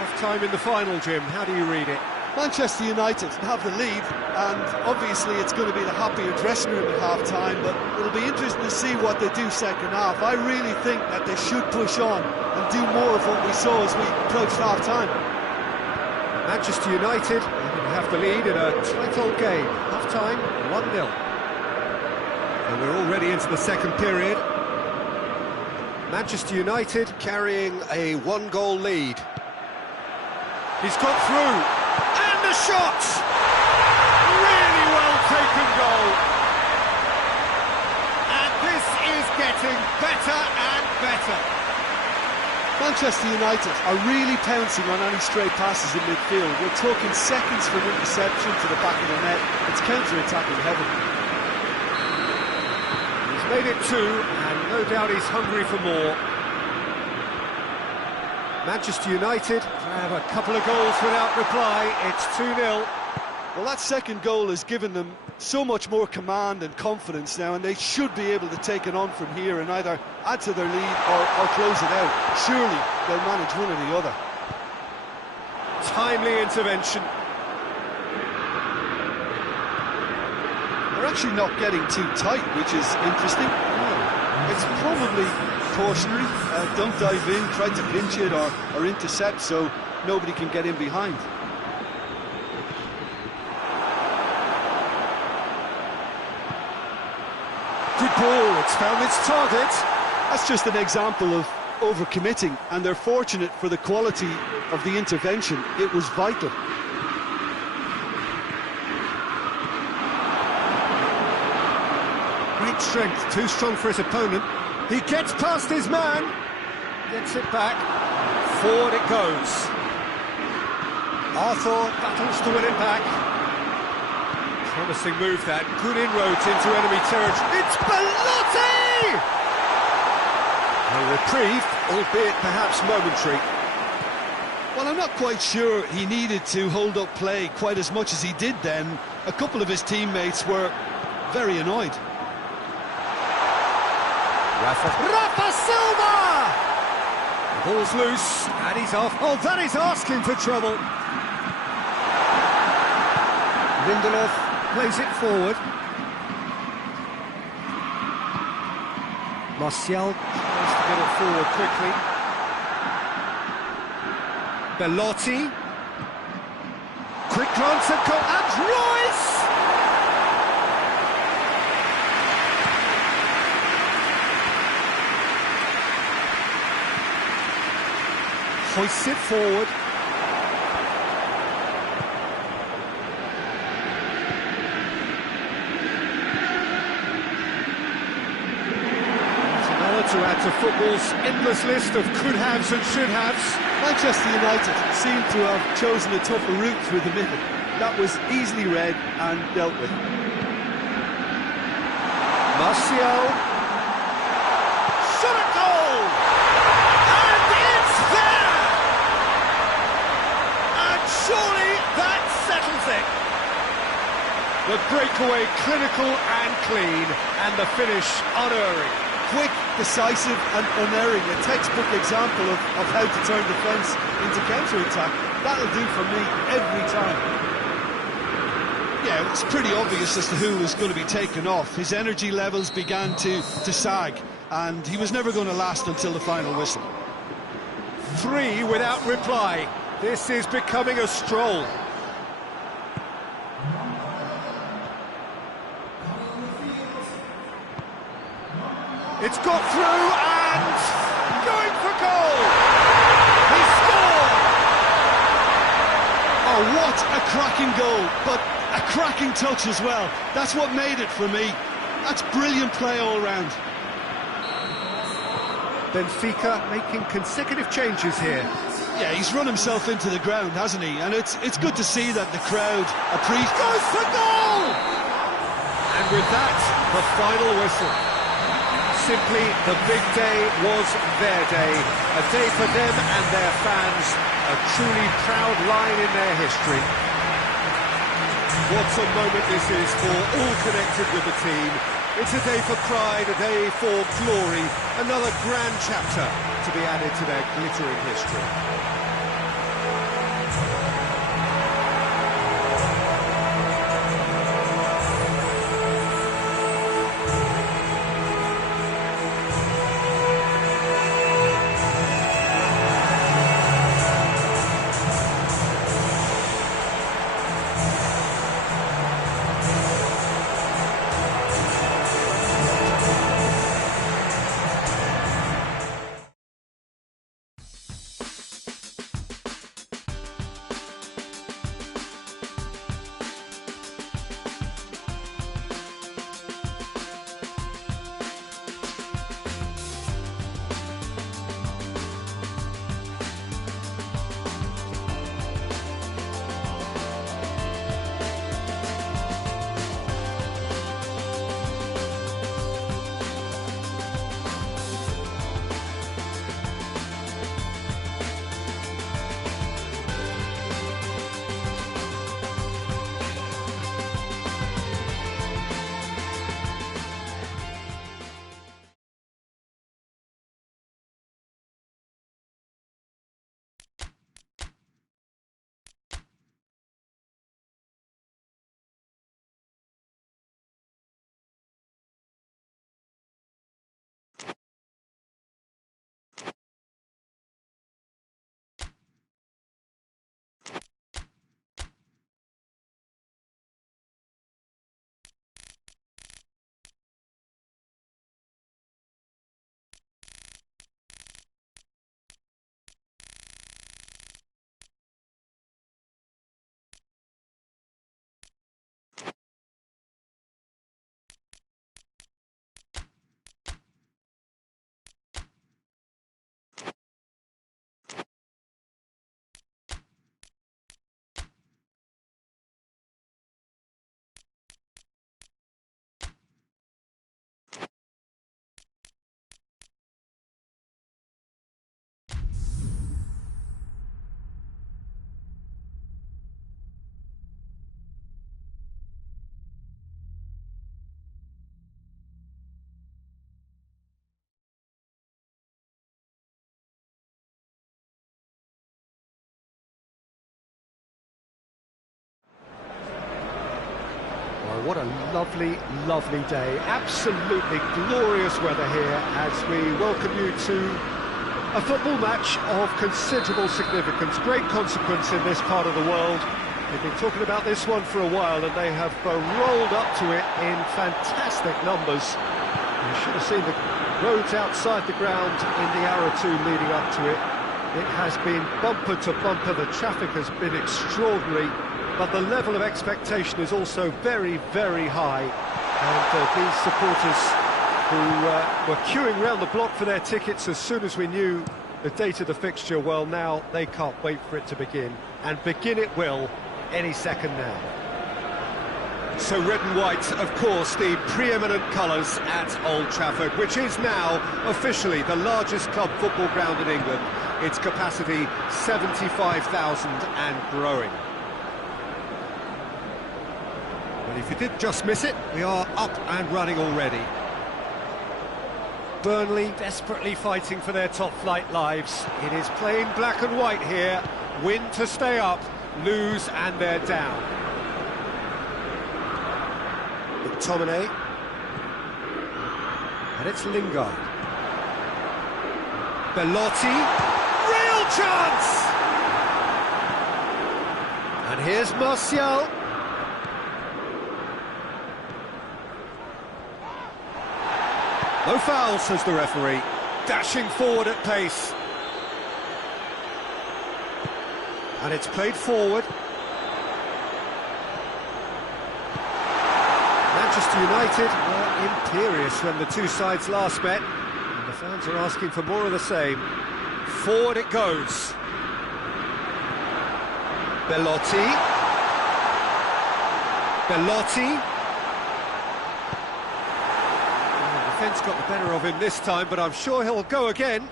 Half-time in the final, Jim, how do you read it? Manchester United have the lead, and obviously it's going to be the happier dressing room at half-time, but it'll be interesting to see what they do second half. I really think that they should push on and do more of what we saw as we approached half-time. Manchester United have the lead in a tight old game. Half-time, 1-0. And we're already into the second period. Manchester United carrying a one-goal lead. He's got through. And the shot! Really well taken goal. And this is getting better and better. Manchester United are really pouncing on any stray passes in midfield. We're talking seconds from interception to the back of the net. It's counter-attacking heaven. He's made it 2, and no doubt he's hungry for more. Manchester United have a couple of goals without reply. It's 2-0. Well, that second goal has given them so much more command and confidence now, and they should be able to take it on from here and either add to their lead or close it out. Surely they'll manage one or the other. Timely intervention. They're actually not getting too tight, which is interesting. It's probably cautionary. Don't dive in, try to pinch it or intercept so nobody can get in behind. Good ball, it's found its target. That's just an example of overcommitting, and they're fortunate for the quality of the intervention. It was vital. Great strength, too strong for his opponent. He gets past his man, gets it back, forward it goes. Arthur battles to win it back. Promising move that, good inroads into enemy territory. It's Belotti! A reprieve, albeit perhaps momentary. Well, I'm not quite sure he needed to hold up play quite as much as he did then. A couple of his teammates were very annoyed. Rafa Silva! The ball's loose, and he's off. Oh, that is asking for trouble. Lindelof plays it forward. Martial tries to get it forward quickly. Belotti. Quick glance at goal, and Royce! hoists it forward. That's another to add to football's endless list of could-haves and should-haves. Manchester United seem to have chosen a tougher route through the middle. That was easily read and dealt with. Martial. Shot a goal! And it's there! And surely that settles it. The breakaway clinical and clean, and the finish unerring. Quick, decisive and unerring. A textbook example of how to turn defence into counter-attack. That'll do for me every time. Yeah, it was pretty obvious as to who was going to be taken off. His energy levels began to sag, and he was never going to last until the final whistle. 3 without reply. This is becoming a stroll. It's got through and going for goal! He scored! Oh, what a cracking goal, but a cracking touch as well. That's what made it for me. That's brilliant play all round. Benfica making consecutive changes here. Yeah, he's run himself into the ground, hasn't he? And it's good to see that the crowd appreciates. Goes for goal! And with that, the final whistle. Simply, the big day was their day. A day for them and their fans. A truly proud line in their history. What a moment this is for all connected with the team. It's a day for pride, a day for glory. Another grand chapter to be added to their glittering history. What a lovely, lovely day. Absolutely glorious weather here as we welcome you to a football match of considerable significance, great consequence in this part of the world. They've been talking about this one for a while and they have rolled up to it in fantastic numbers. You should have seen the roads outside the ground in the hour or two leading up to it. It has been bumper to bumper, the traffic has been extraordinary, but the level of expectation is also very, very high. And these supporters who were queuing round the block for their tickets as soon as we knew the date of the fixture, well, now they can't wait for it to begin. And begin it will any second now. So red and white, of course, the preeminent colours at Old Trafford, which is now officially the largest club football ground in England. Its capacity 75,000 and growing. But if you did just miss it, we are up and running already. Burnley desperately fighting for their top-flight lives. It is plain black and white here. Win to stay up, lose and they're down. McTominay. And it's Lingard. Belotti. Real chance! And here's Martial. No foul, says the referee. Dashing forward at pace. And it's played forward. Manchester United were imperious when the two sides last met. And the fans are asking for more of the same. Forward it goes. Belotti. Belotti. The defence got the better of him this time, but I'm sure he'll go again.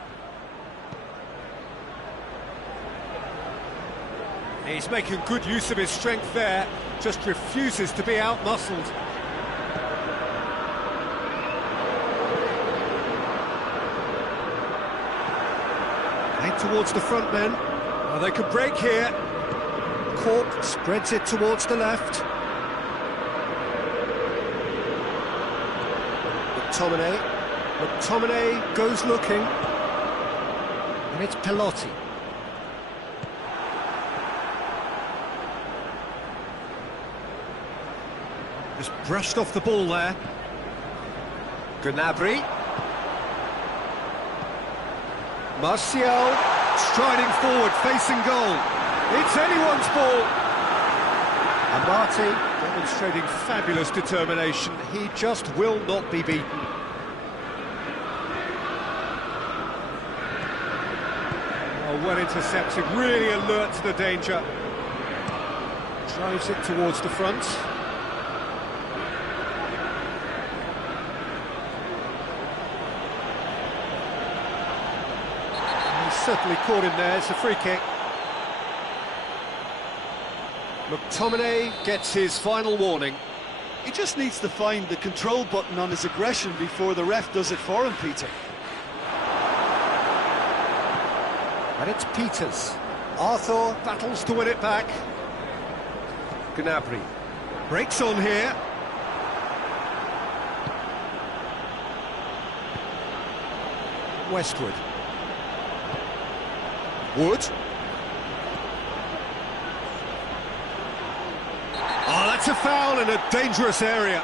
He's making good use of his strength there, just refuses to be out-muscled. Head towards the front then. Oh, they could break here. Cork spreads it towards the left. McTominay. McTominay goes looking. And it's Belotti. Just brushed off the ball there. Gnabry. Martial striding forward, facing goal. It's anyone's ball. Amati demonstrating fabulous determination. He just will not be beaten. Oh, well intercepted, really alert to the danger. Drives it towards the front. Certainly caught him there, it's a free kick. McTominay gets his final warning. He just needs to find the control button on his aggression before the ref does it for him, Peter. And it's Peters. Arthur battles to win it back. Gnabry breaks on here. Westwood. Wood. Oh, that's a foul in a dangerous area.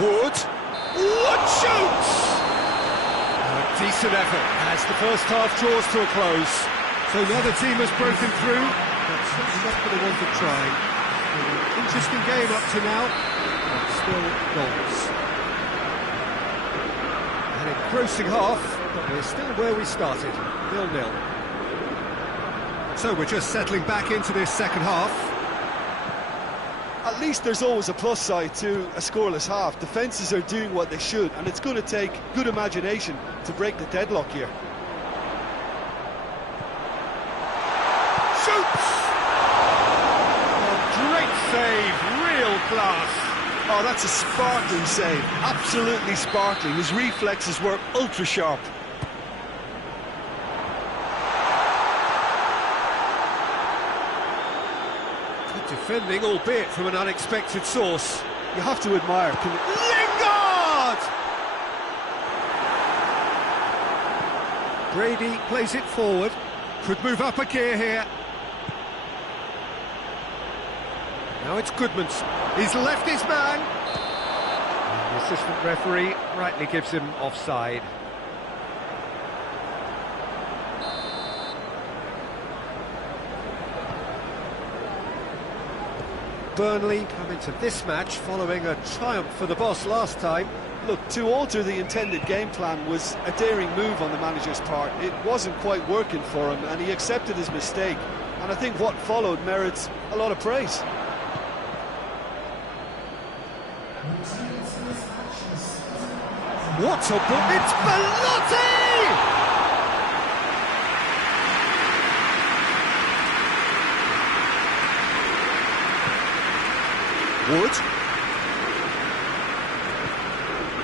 Wood. Wood shoots! Decent effort as the first half draws to a close. So the other team has broken through, but certainly not for the want of trying. An interesting game up to now, but still goals. An engrossing half, but we're still where we started, 0-0. So we're just settling back into this second half. At least there's always a plus side to a scoreless half. Defences are doing what they should, and it's going to take good imagination to break the deadlock here. Shoots! Oh, great save, real class. Oh, that's a sparkling save, absolutely sparkling. His reflexes were ultra sharp. Defending, albeit from an unexpected source. You have to admire. Lingard! Brady plays it forward. Could move up a gear here. Now it's Goodmanson. He's left his man. And the assistant referee rightly gives him offside. Burnley come into this match following a triumph for the boss last time. Look, to alter the intended game plan was a daring move on the manager's part. It wasn't quite working for him, and he accepted his mistake. And I think what followed merits a lot of praise. What a ball! It's Belotti! Wood.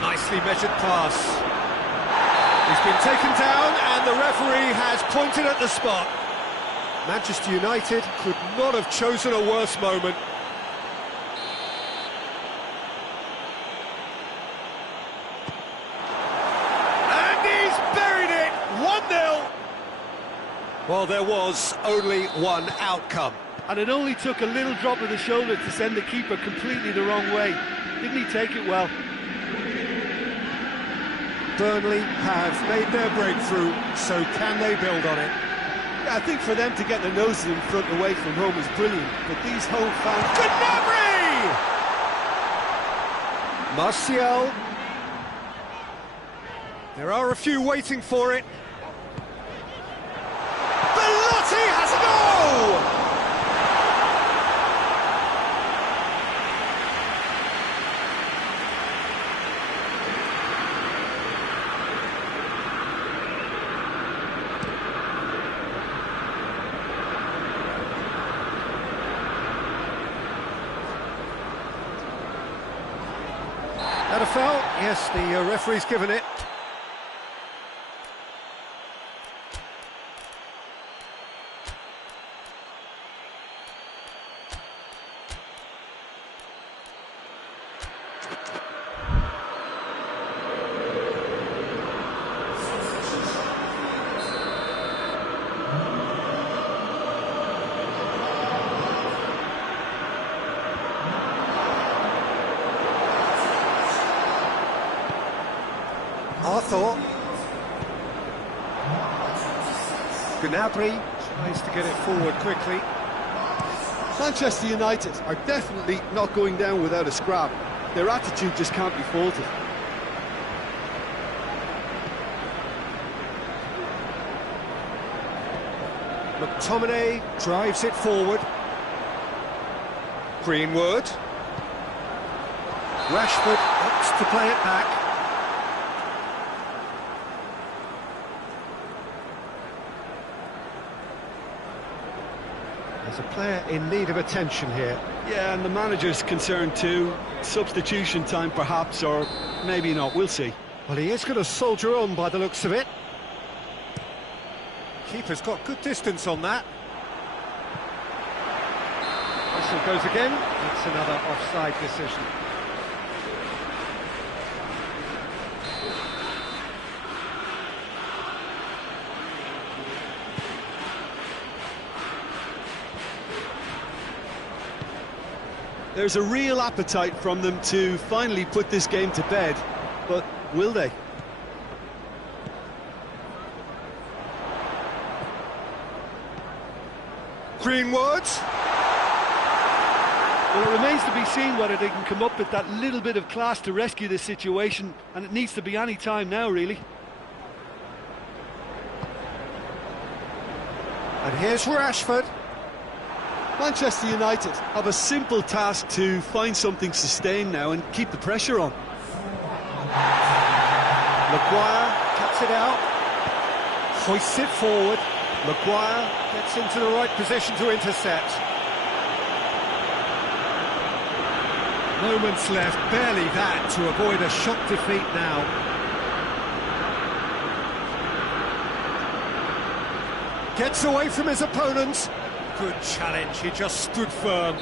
Nicely measured pass. He's been taken down and the referee has pointed at the spot. Manchester United Could not have chosen a worse moment. And he's buried it! 1-0. Well, there was only one outcome. And it only took a little drop of the shoulder to send the keeper completely the wrong way. Didn't he take it well? Burnley have made their breakthrough, so can they build on it? Yeah, I think for them to get their noses in front away from home is brilliant, but these home fans... Gnabry! Martial. There are a few waiting for it. Belotti has a goal! That a foul? Yes, the referee's given it. Arthur. Gnabry tries to get it forward quickly. Manchester United are definitely not going down without a scrap. Their attitude just can't be faulted. McTominay drives it forward. Greenwood. Rashford opts to play it back. There's a player in need of attention here. Yeah, and the manager's concerned too. Substitution time perhaps, or maybe not, we'll see. Well, he is going to soldier on by the looks of it. Keeper's got good distance on that. Whistle goes again. That's another offside decision. There's a real appetite from them to finally put this game to bed, but will they? Greenwood. Well, it remains to be seen whether they can come up with that little bit of class to rescue this situation, and it needs to be any time now, really. And here's Rashford. Manchester United have a simple task to find something sustained now and keep the pressure on. Maguire cuts it out, hoists it forward. Maguire gets into the right position to intercept. Moments left, barely that, to avoid a shock defeat now. Gets away from his opponents. Good challenge, he just stood firm.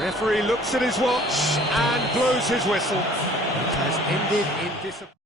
Referee looks at his watch and blows his whistle. It has ended in disappointment.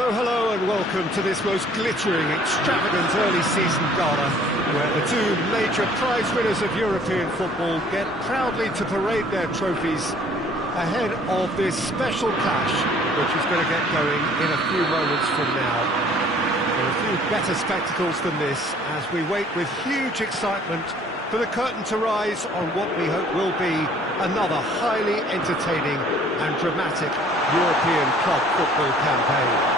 So hello and welcome to this most glittering, extravagant early season gala, where the two major prize winners of European football get proudly to parade their trophies ahead of this special clash, which is going to get going in a few moments from now. There are a few better spectacles than this as we wait with huge excitement for the curtain to rise on what we hope will be another highly entertaining and dramatic European club football campaign.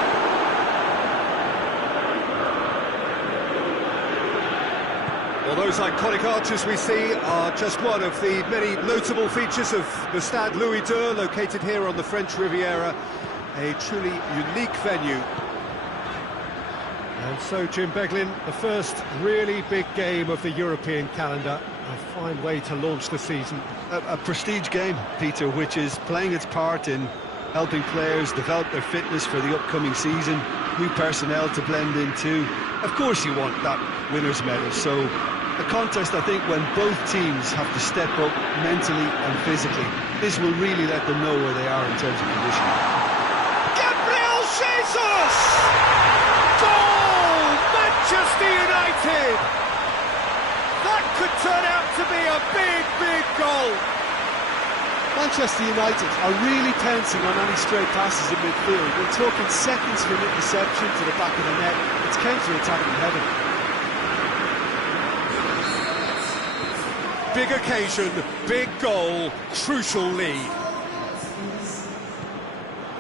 Well, those iconic arches we see are just one of the many notable features of the Stade Louis II, located here on the French Riviera, a truly unique venue. And so, Jim Beglin, the first really big game of the European calendar, a fine way to launch the season. A prestige game, Peter, which is playing its part in helping players develop their fitness for the upcoming season, new personnel to blend into. Of course you want that winner's medal, so a contest, I think, when both teams have to step up mentally and physically. This will really let them know where they are in terms of condition. Gabriel Jesus! Goal! Manchester United! That could turn out to be a big, big goal. Manchester United are really pouncing on any stray passes in midfield. We're talking seconds from interception to the back of the net. It's counter-attacking heaven. Big occasion, big goal, crucial lead.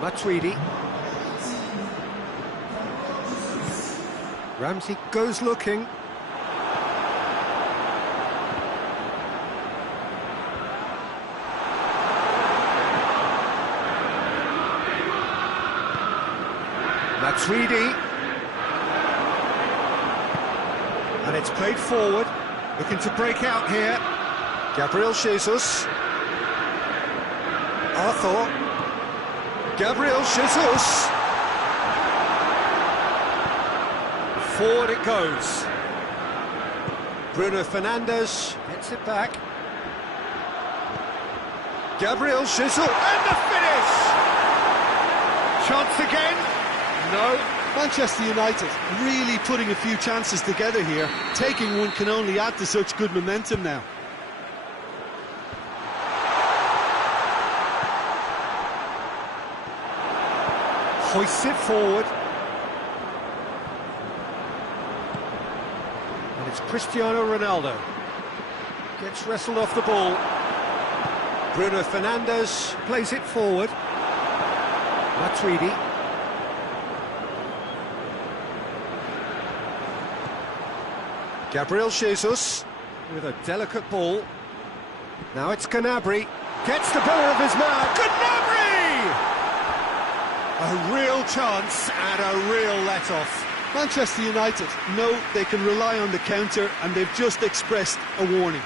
Matuidi. Ramsey goes looking. Matuidi. And it's played forward, looking to break out here. Gabriel Jesus. Arthur. Gabriel Jesus. Forward it goes. Bruno Fernandes gets it back. Gabriel Jesus. And the finish! Chance again. No. Manchester United really putting a few chances together here. Taking one can only add to such good momentum now. Hoists it forward. And it's Cristiano Ronaldo. Gets wrestled off the ball. Bruno Fernandes plays it forward. Matuidi. Gabriel Jesus with a delicate ball. Now it's Gnabry. Gets the better of his man. Gnabry! A real chance and a real let-off. Manchester United know they can rely on the counter, and they've just expressed a warning.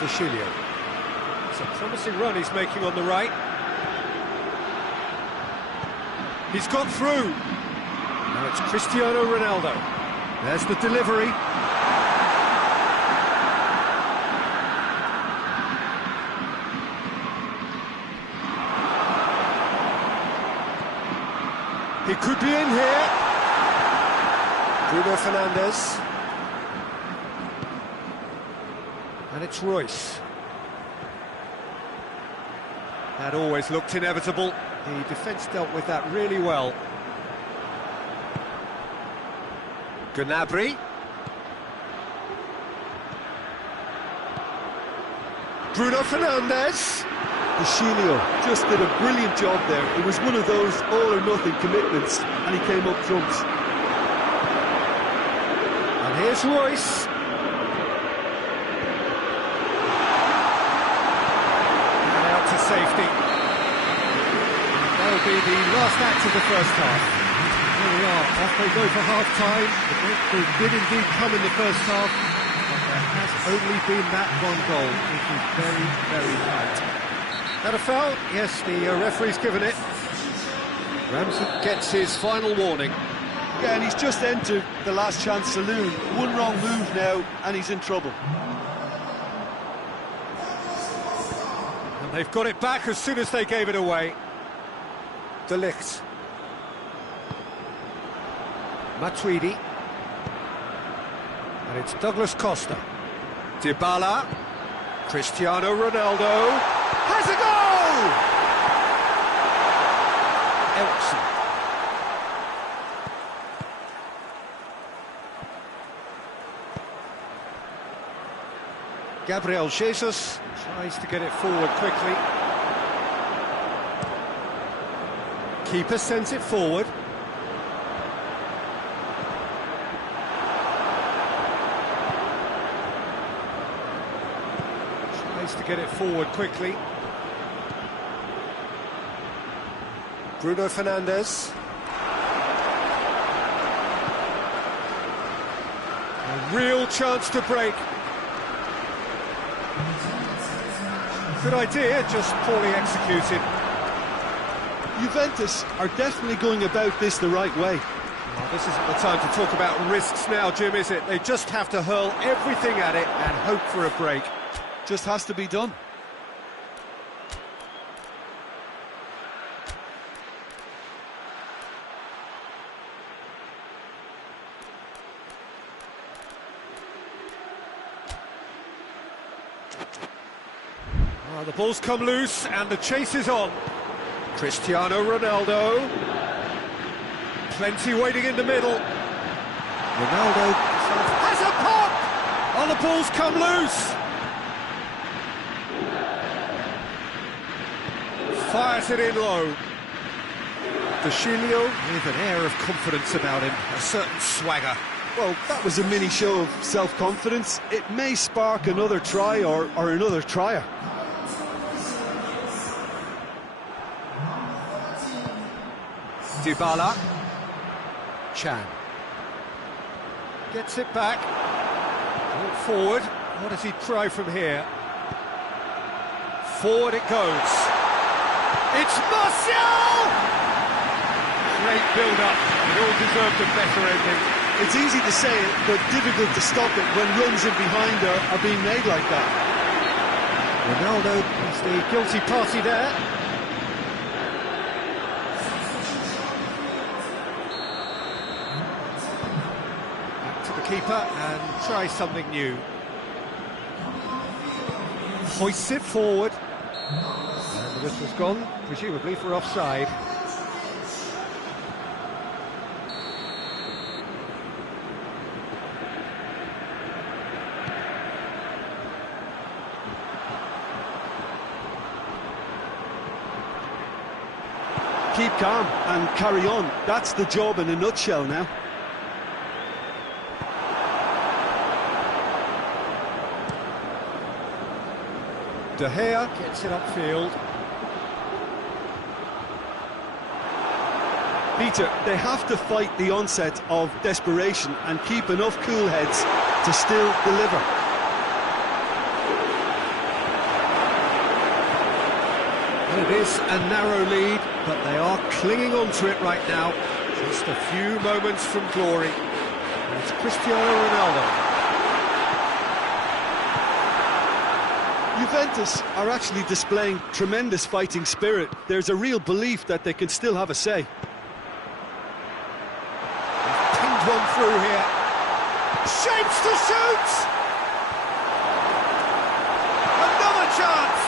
Deschilio. It's a promising run he's making on the right. He's got through. Now it's Cristiano Ronaldo. There's the delivery. He could be in here. Bruno Fernandes. And it's Royce. That always looked inevitable. The defence dealt with that really well. Gnabry. Bruno Fernandes. Deschilio just did a brilliant job there. It was one of those all-or-nothing commitments, and he came up trumps. And here's Royce. And out to safety. That'll be the last act of the first half. Here we are, off they go for half-time. The breakthrough did indeed come in the first half, but there has only been that one goal, which is very, very tight. Had a foul? Yes, the referee's given it. Ramsey gets his final warning. Yeah, and he's just entered the last chance saloon. One wrong move now, and he's in trouble. And they've got it back as soon as they gave it away. De Ligt. Matuidi. And it's Douglas Costa. Dybala. Cristiano Ronaldo. Has a goal! Eriksen. Gabriel Jesus tries to get it forward quickly. Keeper sends it forward. Tries to get it forward quickly. Bruno Fernandes. A real chance to break. Good idea, just poorly executed. Juventus are definitely going about this the right way. Well, this isn't the time to talk about risks now, Jim, is it? They just have to hurl everything at it and hope for a break. Just has to be done. Well, the ball's come loose and the chase is on. Cristiano Ronaldo. Plenty waiting in the middle. Ronaldo has a pop! Oh, the ball's come loose. Fires it in low. De Sciglio with an air of confidence about him, a certain swagger. Well, that was a mini show of self-confidence. It may spark another try or another trier. Dybala. Chan. Gets it back. Ball forward. What does he try from here? Forward it goes. It's Martial! Great build-up. It all deserved a better ending. It's easy to say it, but difficult to stop it when runs in behind are being made like that. Ronaldo is the guilty party there. Back to the keeper and try something new. Hoists it forward. And the whistle's gone, presumably for offside. Keep calm and carry on. That's the job in a nutshell now. De Gea gets it upfield. Peter, they have to fight the onset of desperation and keep enough cool heads to still deliver. Well, it is a narrow lead, but they are clinging on to it right now. Just a few moments from glory. And it's Cristiano Ronaldo. Juventus are actually displaying tremendous fighting spirit. There's a real belief that they can still have a say. Pinged one through here. Shapes to shoot! Another chance!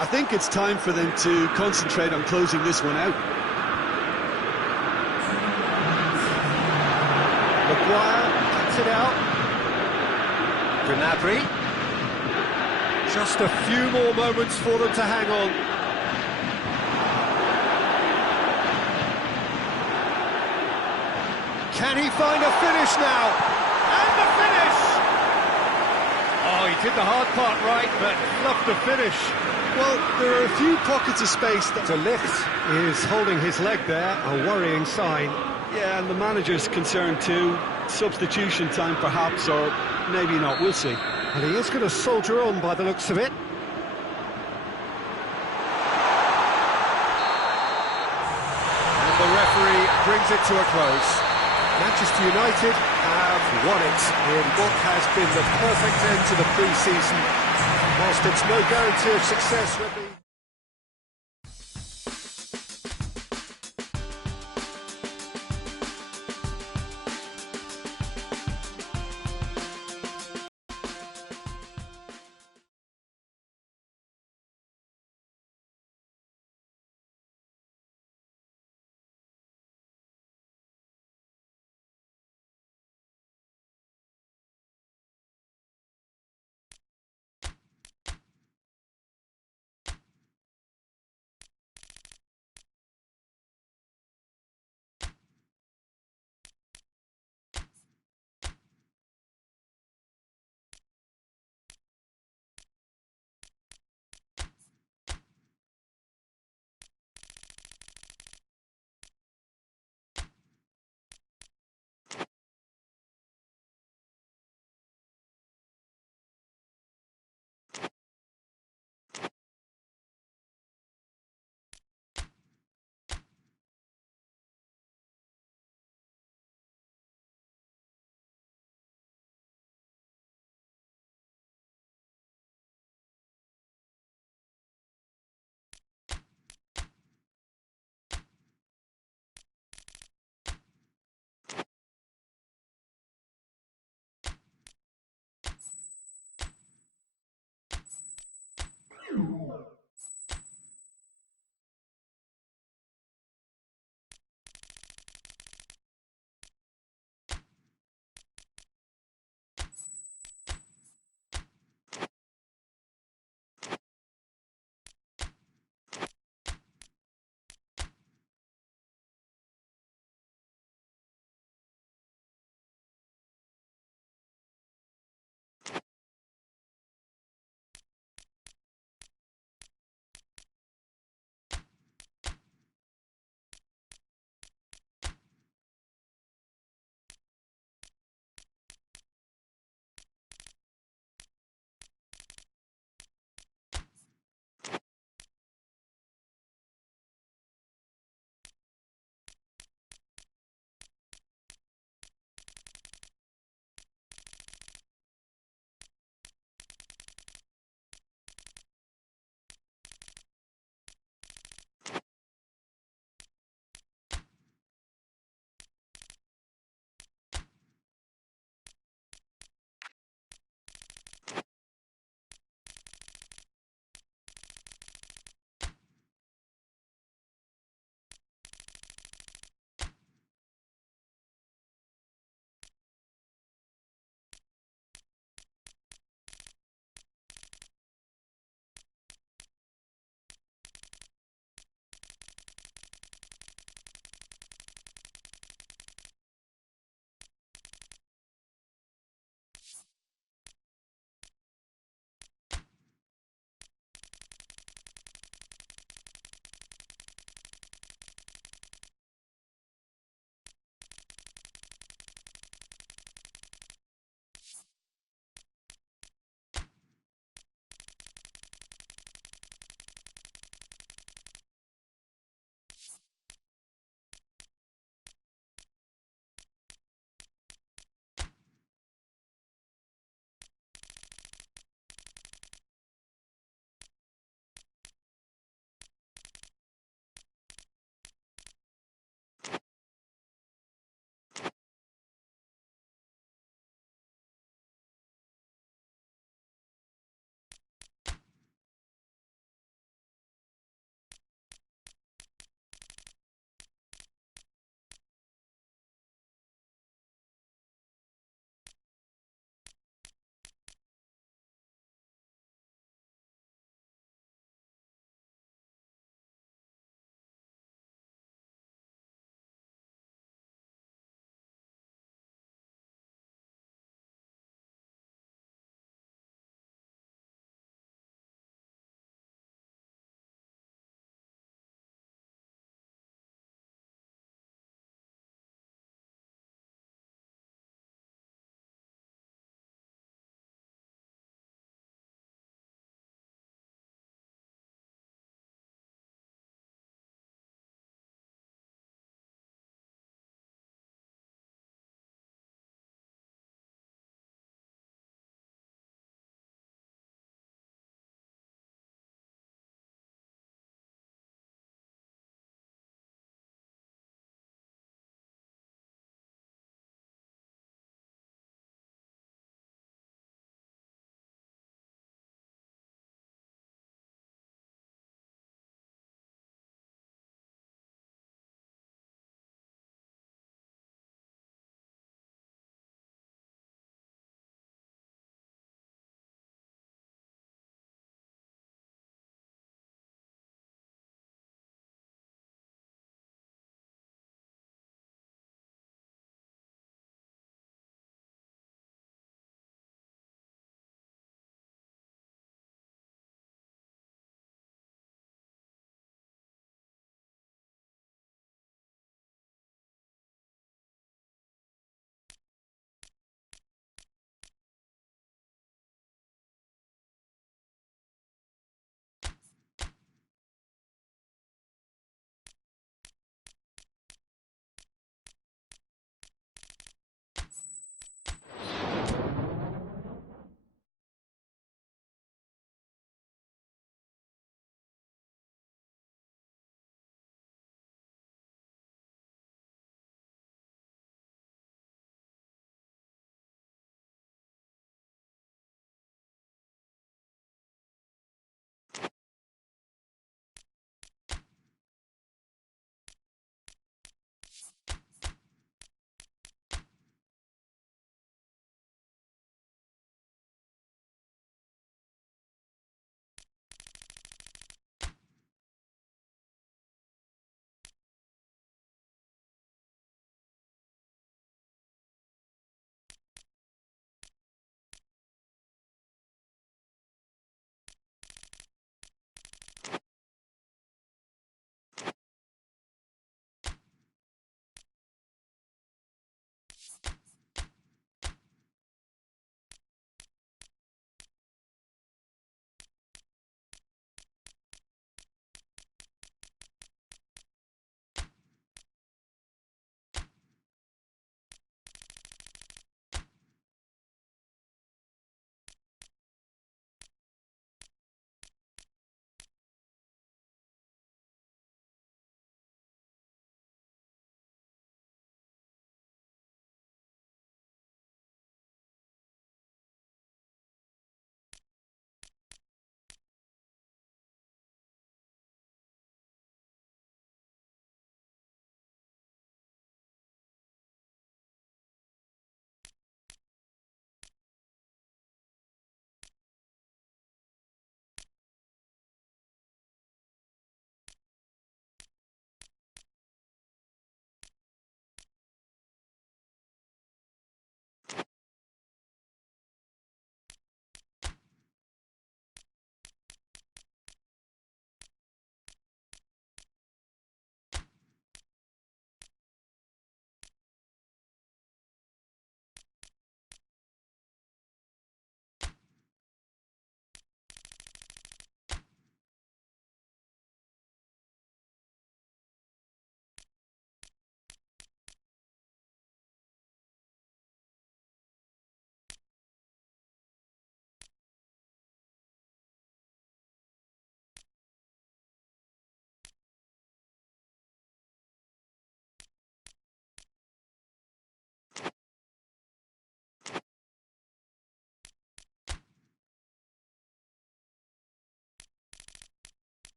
I think it's time for them to concentrate on closing this one out. Maguire cuts it out. Gnabry. Just a few more moments for them to hang on. Can he find a finish now? And the finish! Oh, he did the hard part right, but fluffed the finish. Well, there are a few pockets of space that... De Ligt is holding his leg there, a worrying sign. Yeah, and the manager's concerned too. Substitution time perhaps, or maybe not, we'll see. And he is going to soldier on by the looks of it. And the referee brings it to a close. Manchester United have won it in what has been the perfect end to the pre-season. Whilst it's no guarantee of success with the...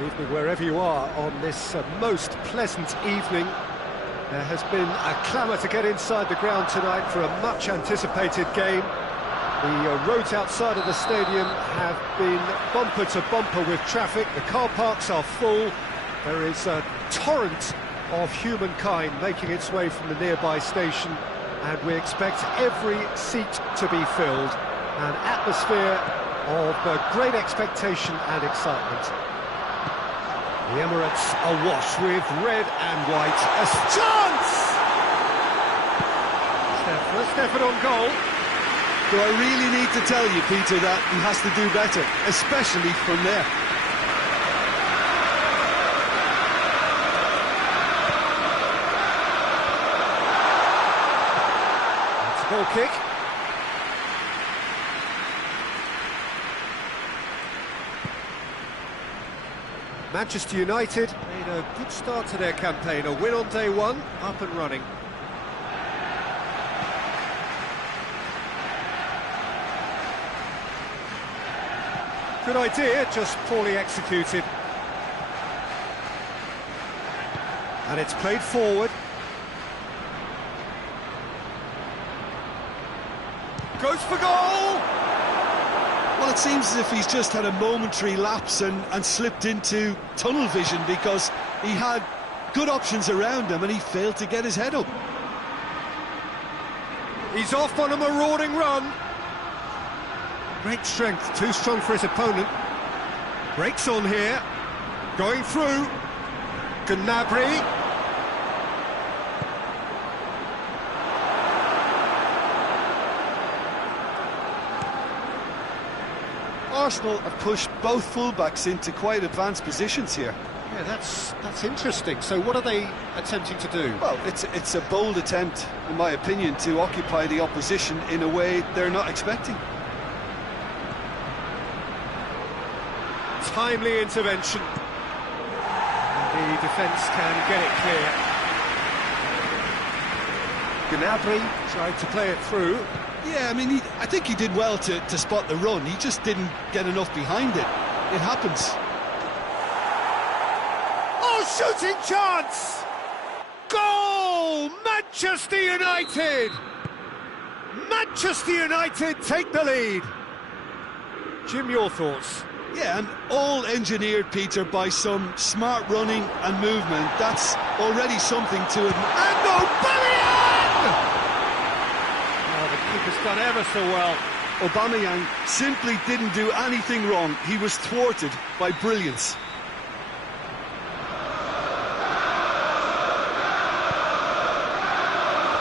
Good evening wherever you are on this most pleasant evening. There has been a clamour to get inside the ground tonight for a much-anticipated game. The roads outside of the stadium have been bumper to bumper with traffic. The car parks are full. There is a torrent of humankind making its way from the nearby station, and we expect every seat to be filled. An atmosphere of great expectation and excitement. The Emirates awash with red and white. A chance! Stefan on goal. Do I really need to tell you, Peter, that he has to do better, especially from there? It's a goal kick. Manchester United made a good start to their campaign. A win on day one, up and running. Good idea, just poorly executed. And it's played forward. Goes for goal! Well, it seems as if he's just had a momentary lapse and slipped into tunnel vision, because he had good options around him and he failed to get his head up. He's off on a marauding run. Great strength, too strong for his opponent. Breaks on here. Going through. Gnabry. Arsenal have pushed both fullbacks into quite advanced positions here. Yeah, that's interesting. So what are they attempting to do? Well, it's a bold attempt, in my opinion, to occupy the opposition in a way they're not expecting. Timely intervention. And the defence can get it clear. Gnabry tried to play it through. Yeah, I mean, I think he did well to spot the run. He just didn't get enough behind it. It happens. Oh, shooting chance! Goal! Manchester United! Manchester United take the lead. Jim, your thoughts? Yeah, and all engineered, Peter, by some smart running and movement. That's already something to admire. And Aubameyang! Oh, the keeper's done ever so well. Aubameyang simply didn't do anything wrong. He was thwarted by brilliance.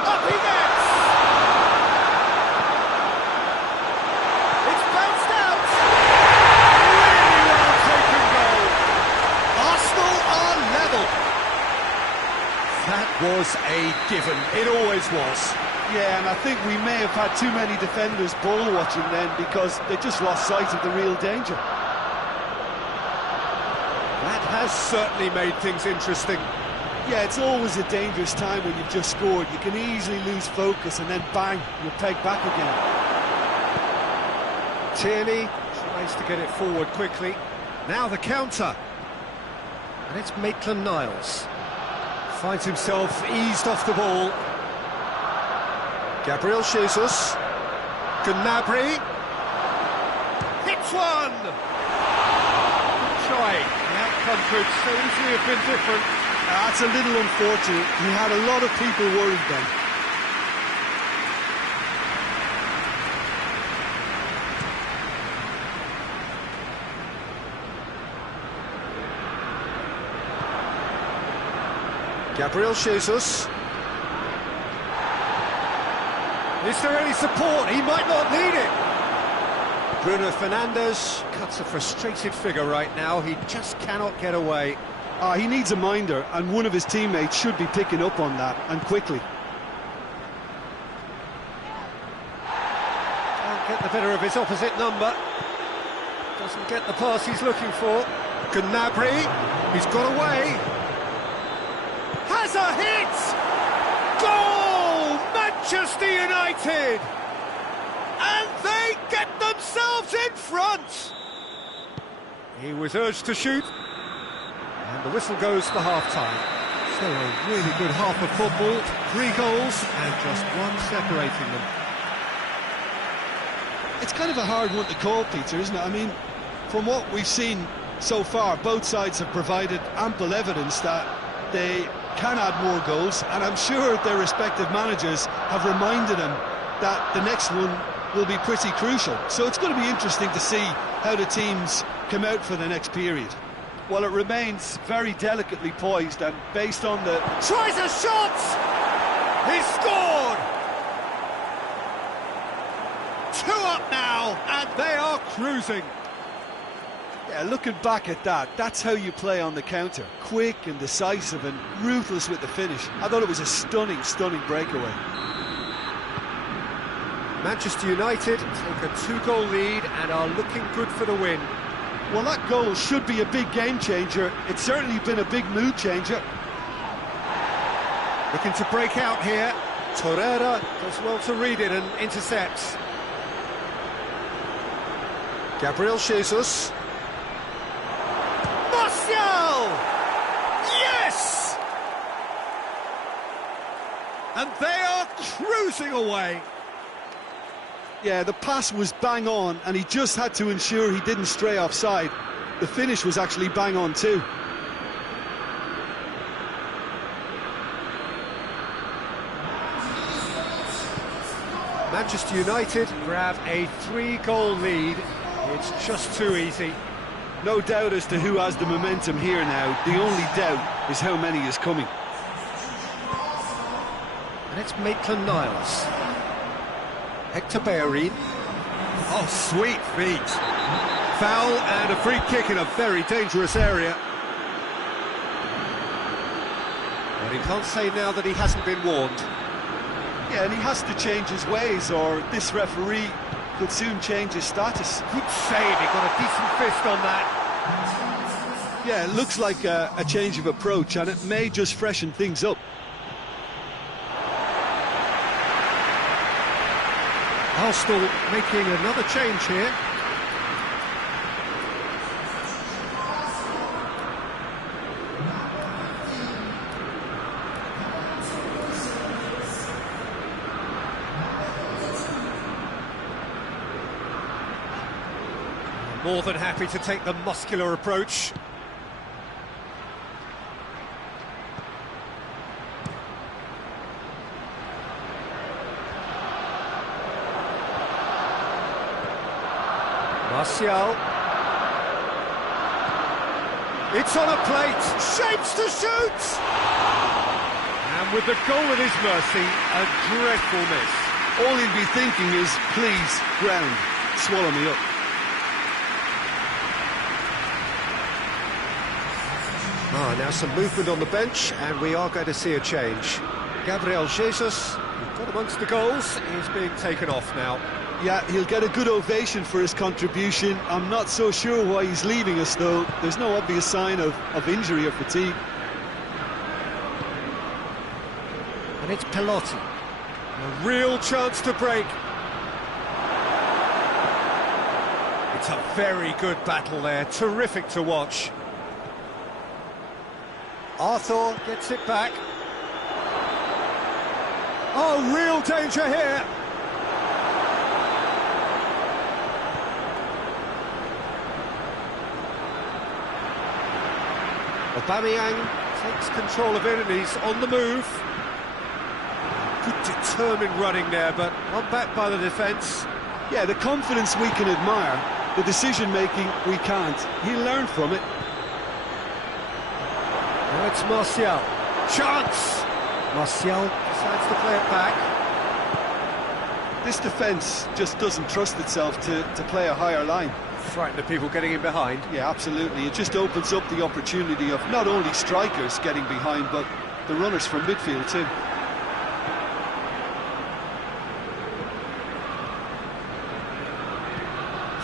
Up he gets! It's bounced out! Really well taken goal. Arsenal are level. That was a given. It always was. Yeah, and I think we may have had too many defenders ball watching then, because they just lost sight of the real danger. That has certainly made things interesting. Yeah, it's always a dangerous time when you've just scored. You can easily lose focus and then bang, you're pegged back again. Tierney tries to get it forward quickly. Now the counter. And it's Maitland-Niles. Finds himself eased off the ball. Gabriel Jesus. Gnabry. Hits one! Good try. The outcome could so easily have been different. That's a little unfortunate. He had a lot of people worried then. Gabriel Jesus. Is there any support? He might not need it. Bruno Fernandes cuts a frustrated figure right now. He just cannot get away. He needs a minder, and one of his teammates should be picking up on that, and quickly. Can't get the better of his opposite number. Doesn't get the pass he's looking for. Gnabry, he's got away. Has a hit! Goal! Manchester United! And they get themselves in front! He was urged to shoot. And the whistle goes for half-time. So a really good half of football, 3 goals and just one separating them. It's kind of a hard one to call, Peter, isn't it? I mean, from what we've seen so far, both sides have provided ample evidence that they can add more goals, and I'm sure their respective managers have reminded them that the next one will be pretty crucial. So it's going to be interesting to see how the teams come out for the next period. Well, it remains very delicately poised, and based on the... Tries a shot! He scored! 2 up now, and they are cruising. Yeah, looking back at that, that's how you play on the counter. Quick and decisive and ruthless with the finish. I thought it was a stunning, stunning breakaway. Manchester United take a 2-goal lead and are looking good for the win. Well, that goal should be a big game changer. It's certainly been a big mood changer. Looking to break out here. Torreira does well to read it and intercepts. Gabriel Jesus. Martial! Yes! And they are cruising away. Yeah, the pass was bang on, and he just had to ensure he didn't stray offside. The finish was actually bang on too. Manchester United grab a 3-goal lead. It's just too easy. No doubt as to who has the momentum here now. The only doubt is how many is coming. And it's Maitland-Niles. Hector Bellerin. Oh, sweet feet. Foul and a free kick in a very dangerous area. Well, he can't say now that he hasn't been warned. Yeah, and he has to change his ways, or this referee could soon change his status. Good save, he got a decent fist on that. Yeah, it looks like a change of approach, and it may just freshen things up. Arsenal making another change here. More than happy to take the muscular approach. Martial. It's on a plate, shapes to shoot! And with the goal at his mercy, a dreadful miss. All he'll be thinking is, please, ground, swallow me up. Now some movement on the bench, and we are going to see a change. Gabriel Jesus, who got amongst the goals, is being taken off now. Yeah, he'll get a good ovation for his contribution. I'm not so sure why he's leaving us, though. There's no obvious sign of injury or fatigue. And it's Pelotti. A real chance to break. It's a very good battle there, terrific to watch. Arthur gets it back. Oh, real danger here. Aubameyang takes control of it and he's on the move. Good determined running there, but not backed by the defence. Yeah, the confidence we can admire, the decision-making we can't. He'll learn from it. Now it's Martial. Chance! Martial decides to play it back. This defence just doesn't trust itself to play a higher line. Frightened of people getting in behind. Yeah, absolutely. It just opens up the opportunity of not only strikers getting behind, but the runners from midfield too.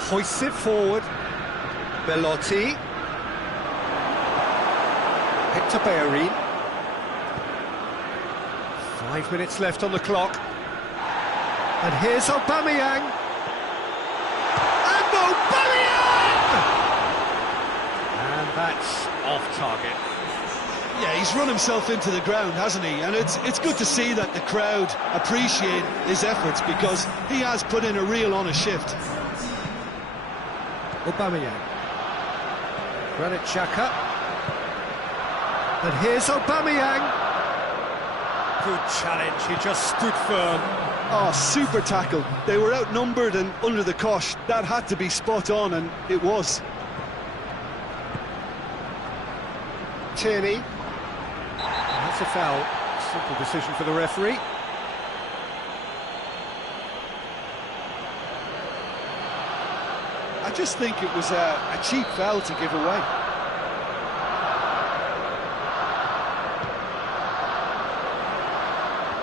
Hoists it forward. Belotti. Hector Bellerin. 5 minutes left on the clock. And here's Aubameyang. And Aubameyang! And that's off target. Yeah, he's run himself into the ground, hasn't he? And it's good to see that the crowd appreciate his efforts, because he has put in a real honest shift. Aubameyang. Granit Xhaka. And here's Aubameyang. Good challenge, he just stood firm. Oh, super tackle. They were outnumbered and under the cosh. That had to be spot on, and it was. Tierney. That's a foul. Simple decision for the referee. I just think it was a cheap foul to give away.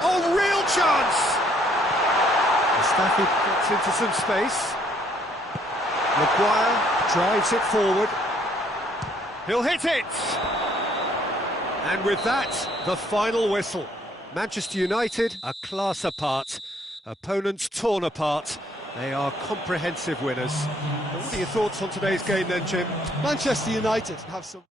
Oh, real chance! Mustafi gets into some space. Maguire drives it forward. He'll hit it! And with that, the final whistle. Manchester United, a class apart. Opponents torn apart. They are comprehensive winners. What are your thoughts on today's game then, Jim? Manchester United have some...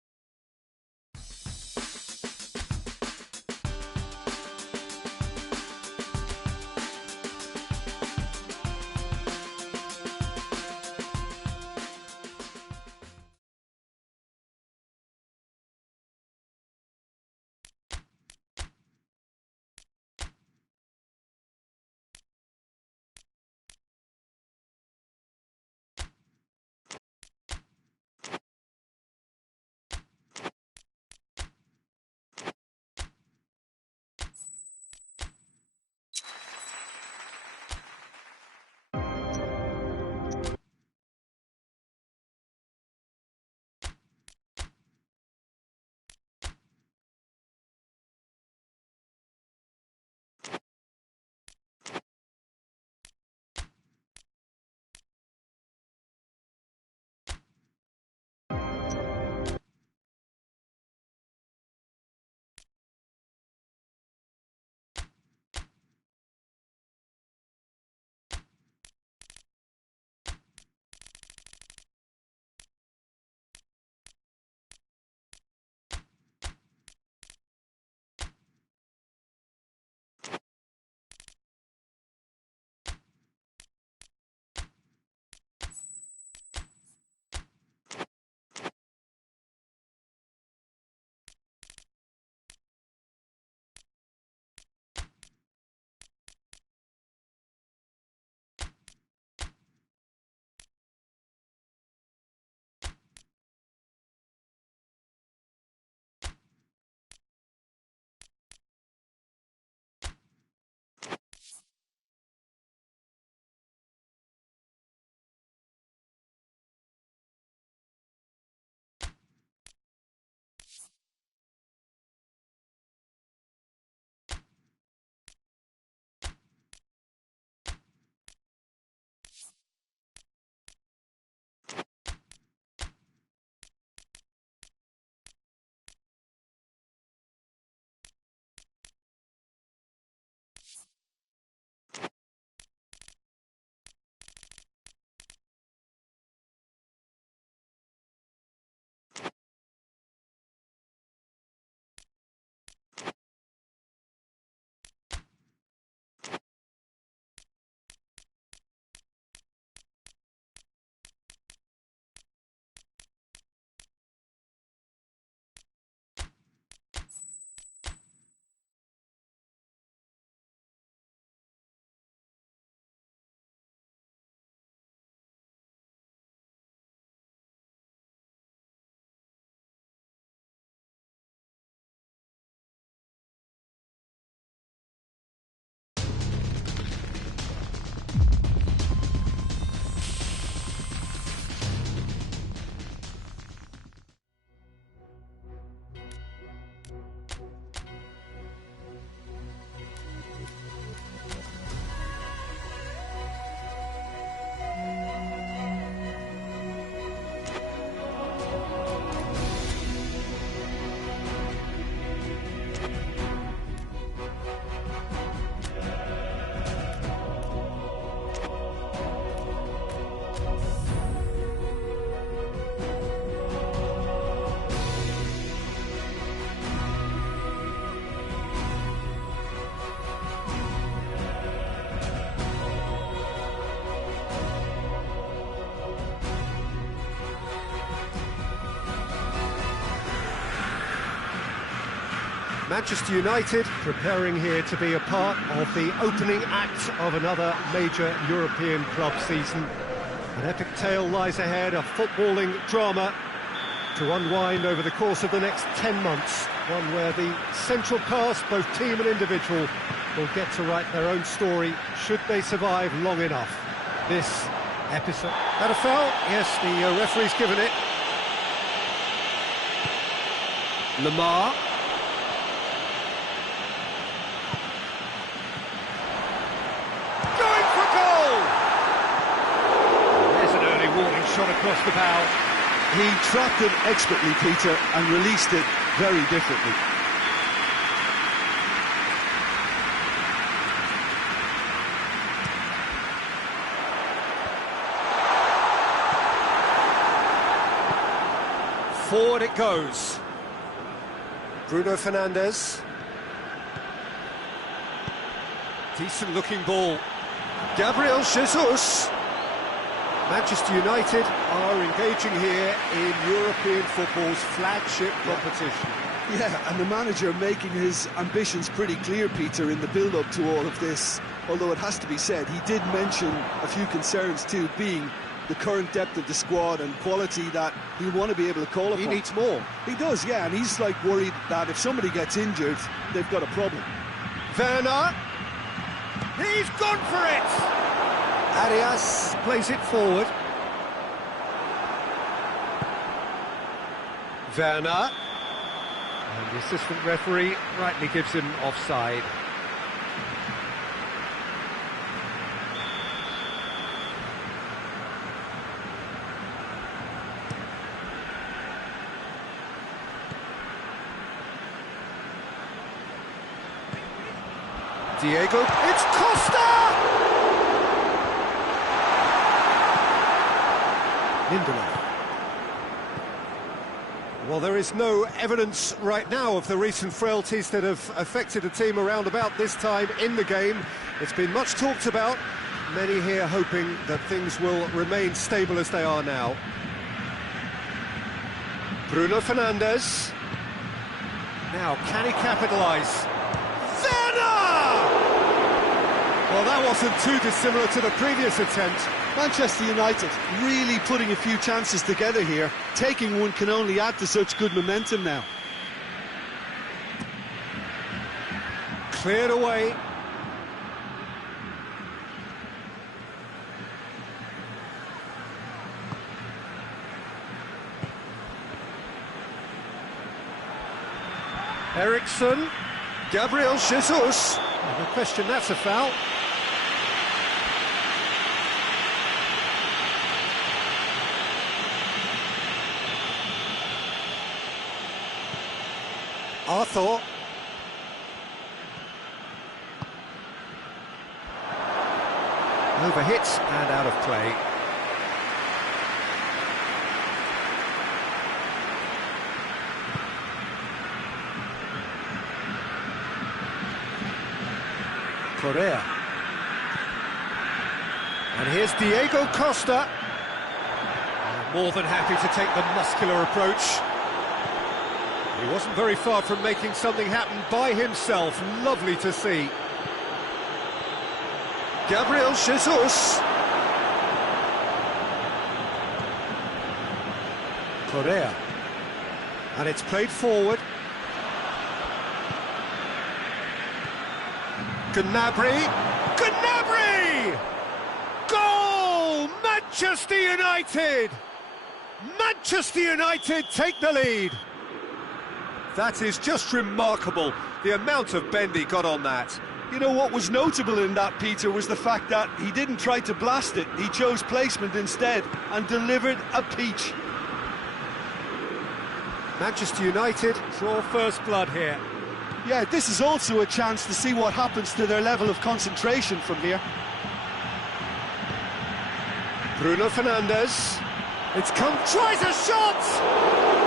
Manchester United preparing here to be a part of the opening act of another major European club season. An epic tale lies ahead, a footballing drama to unwind over the course of the next 10 months. One where the central cast, both team and individual, will get to write their own story, should they survive long enough. This episode... That a foul? Yes, the referee's given it. Lamar. Going for goal! There's an early warning shot across the bow. He trapped it expertly, Peter, and released it very differently. Forward it goes. Bruno Fernandes. Decent looking ball. Gabriel Jesus. Manchester United are engaging here in European football's flagship competition. Yeah, and the manager making his ambitions pretty clear, Peter, in the build-up to all of this. Although it has to be said, he did mention a few concerns too, being the current depth of the squad and quality that he'll want to be able to call upon. He needs more. He does, yeah, and he's like worried that if somebody gets injured, they've got a problem. Werner. He's gone for it! Arias plays it forward. Werner. And the assistant referee rightly gives him offside. Diego, it's Costa! Lindelof. Well, there is no evidence right now of the recent frailties that have affected the team around about this time in the game. It's been much talked about, many here hoping that things will remain stable as they are now. Bruno Fernandes. Now, can he capitalise? Well, that wasn't too dissimilar to the previous attempt. Manchester United really putting a few chances together here. Taking one can only add to such good momentum now. Cleared away. Eriksson. Gabriel Jesus. No question, that's a foul. Arthur. Overhits and out of play. Correa. And here's Diego Costa. More than happy to take the muscular approach. He wasn't very far from making something happen by himself. Lovely to see. Gabriel Jesus. Correa. And it's played forward. Gnabry. Gnabry! Goal! Manchester United! Manchester United take the lead. That is just remarkable, the amount of bend he got on that. You know what was notable in that, Peter, was the fact that he didn't try to blast it. He chose placement instead and delivered a peach. Manchester United draw first blood here. Yeah, this is also a chance to see what happens to their level of concentration from here. Bruno Fernandes. It's come, tries a shot!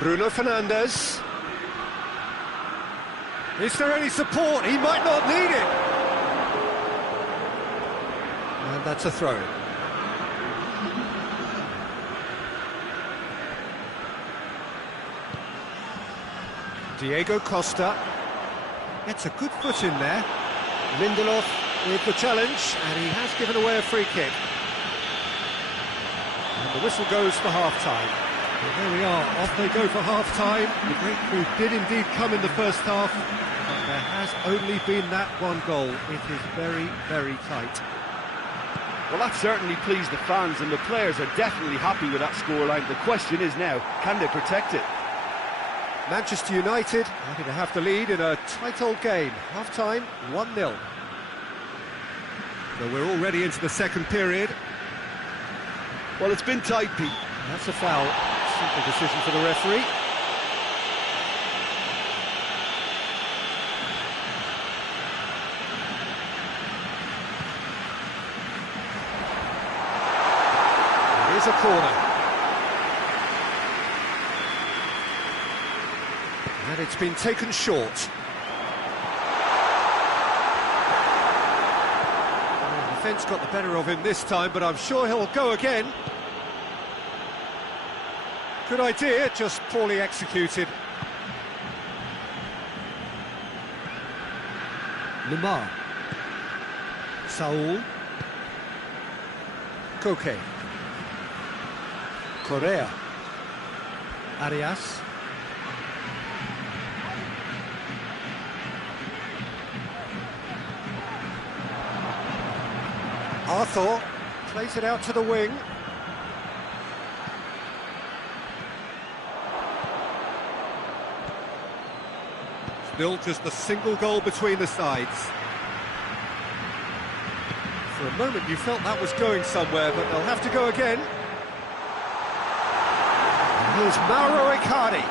Bruno Fernandes. Is there any support? He might not need it. And that's a throw. Diego Costa gets a good foot in there. Lindelof with the challenge, and he has given away a free kick. And the whistle goes for half-time. Well, there we are, off they go for half-time. The breakthrough did indeed come in the first half, but there has only been that one goal. It is very, very tight. Well, that certainly pleased the fans, and the players are definitely happy with that scoreline. The question is now, can they protect it? Manchester United happy to have the lead in a tight old game. Half-time, 1-0. So we're already into the second period. Well, it's been tight, Pete. That's a foul. Simple decision for the referee. Here's a corner. And it's been taken short. Well, the defence got the better of him this time, but I'm sure he'll go again. Good idea, just poorly executed. Lemar. Saul. Koke. Correa. Arias. Arthur plays it out to the wing. Still just the single goal between the sides. For a moment you felt that was going somewhere, but they'll have to go again. Here's Mauro Icardi.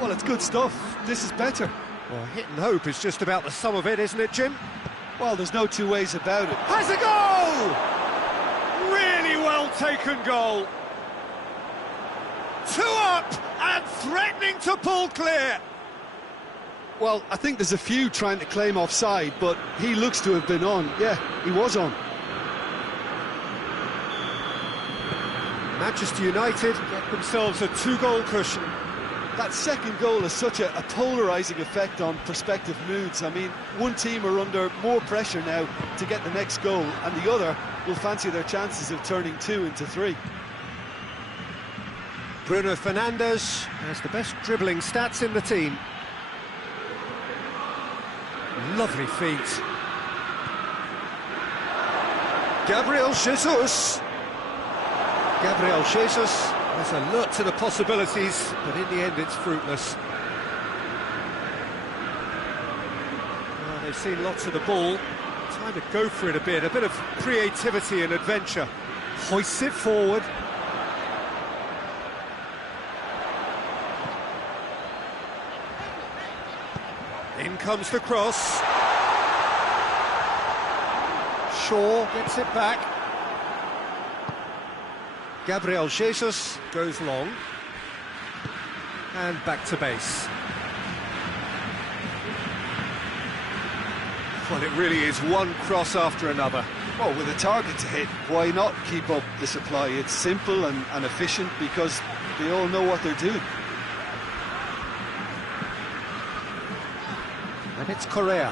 Well, it's good stuff. This is better. Well, hit and hope is just about the sum of it, isn't it, Jim? Well, there's no two ways about it. Has a goal! Really well taken goal. 2 up and threatening to pull clear. Well, I think there's a few trying to claim offside, but he looks to have been on. Yeah, he was on. Manchester United get themselves a 2-goal cushion. That second goal has such a polarising effect on prospective moods. I mean, one team are under more pressure now to get the next goal, and the other will fancy their chances of turning 2 into 3. Bruno Fernandes has the best dribbling stats in the team. Lovely feet. Gabriel Jesus. Gabriel Jesus has alert to the possibilities, but in the end it's fruitless. Well, they've seen lots of the ball. Time to go for it a bit of creativity and adventure. Hoists it forward. In comes the cross. Shaw gets it back. Gabriel Jesus goes long. And back to base. Well, it really is one cross after another. Well, with a target to hit, why not keep up the supply? It's simple and efficient because they all know what they're doing. And it's Correa.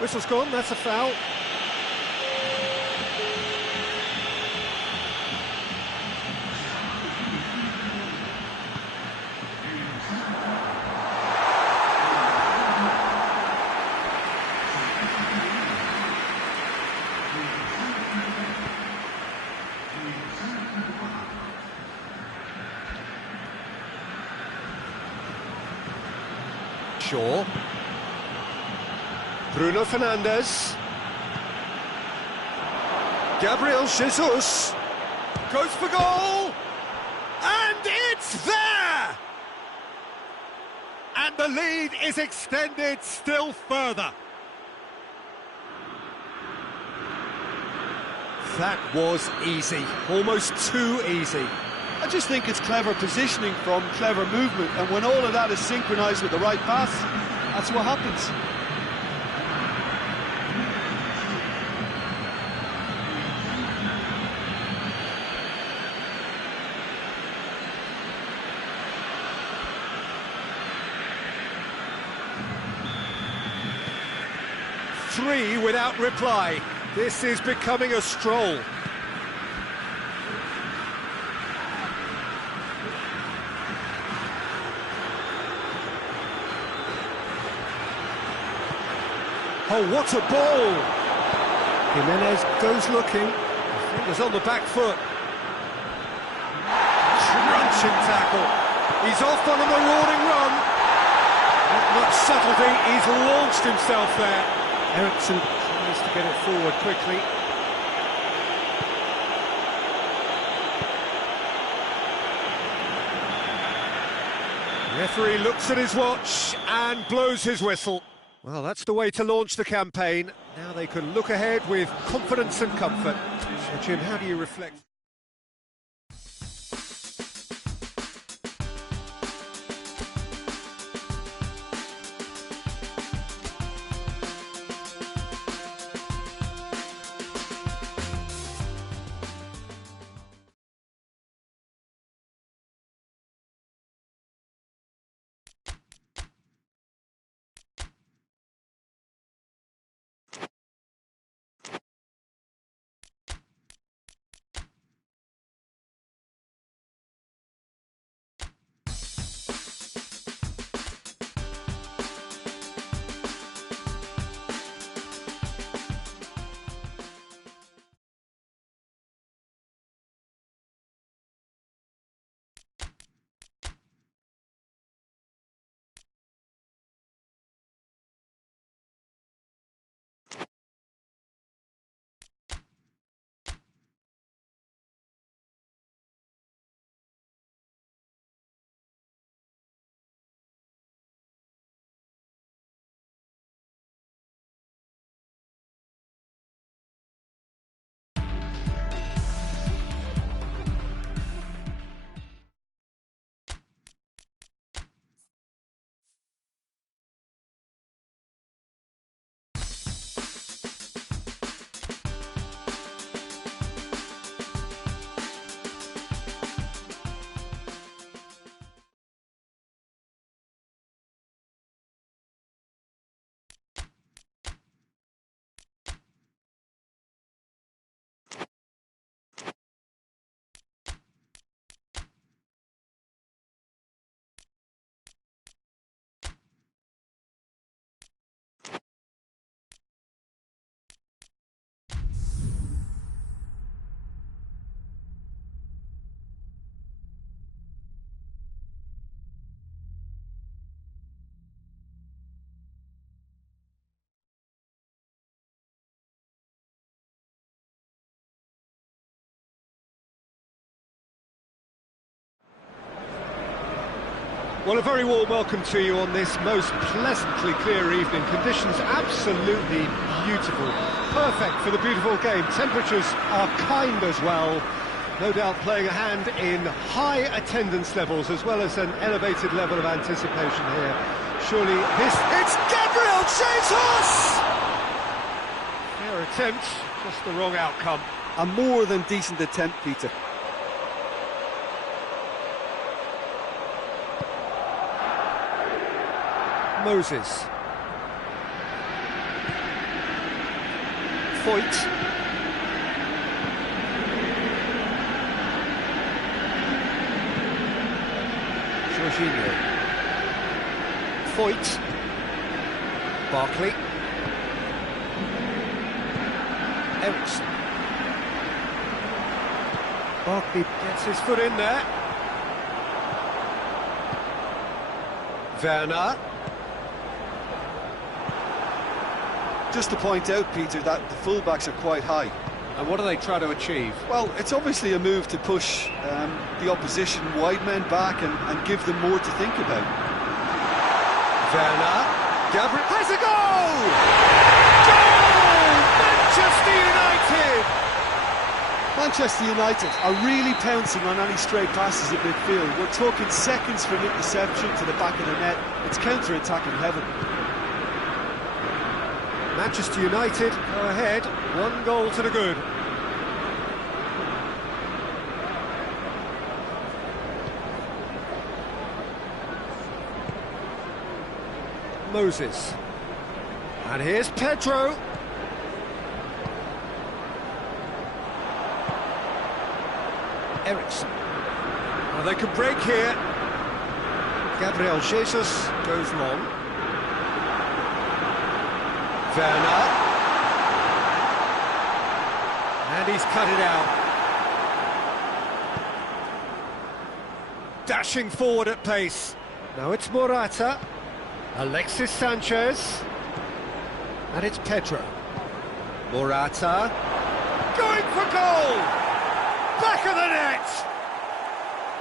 Whistle's gone, that's a foul. Shaw. Bruno Fernandes. Gabriel Jesus goes for goal, and it's there! And the lead is extended still further. That was easy, almost too easy. I just think it's clever positioning from clever movement, and when all of that is synchronised with the right pass, that's what happens. Three without reply. This is becoming a stroll. Oh, what a ball! Jimenez goes looking. Fingers on the back foot. Crunching tackle. He's off on a marauding run. Not much subtlety, he's launched himself there. Eriksson tries to get it forward quickly. Referee looks at his watch and blows his whistle. Well, that's the way to launch the campaign. Now they can look ahead with confidence and comfort. So, Jim, how do you reflect? Well, a very warm welcome to you on this most pleasantly clear evening. Conditions absolutely beautiful. Perfect for the beautiful game. Temperatures are kind as well. No doubt playing a hand in high attendance levels as well as an elevated level of anticipation here. Surely this... It's Gabriel Jesus! Fair attempt, just the wrong outcome. A more than decent attempt, Peter. Moses. Foyt. Jorginho. Foyt. Barkley. Eriksson. Barkley gets his foot in there. Werner. Just to point out, Peter, that the fullbacks are quite high. And what do they try to achieve? Well, it's obviously a move to push the opposition wide men back and give them more to think about. Werner. Gabriel has a goal! Goal! Manchester United! Manchester United are really pouncing on any stray passes in midfield. We're talking seconds from interception to the back of the net. It's counter-attacking heaven. Manchester United go ahead, 1 goal to the good. Moses. And here's Pedro. Ericsson. Well, they could break here. Gabriel Jesus goes long. Werner. And he's cut it out. Dashing forward at pace. Now it's Morata. Alexis Sanchez. And it's Pedro. Morata. Going for goal! Back of the net!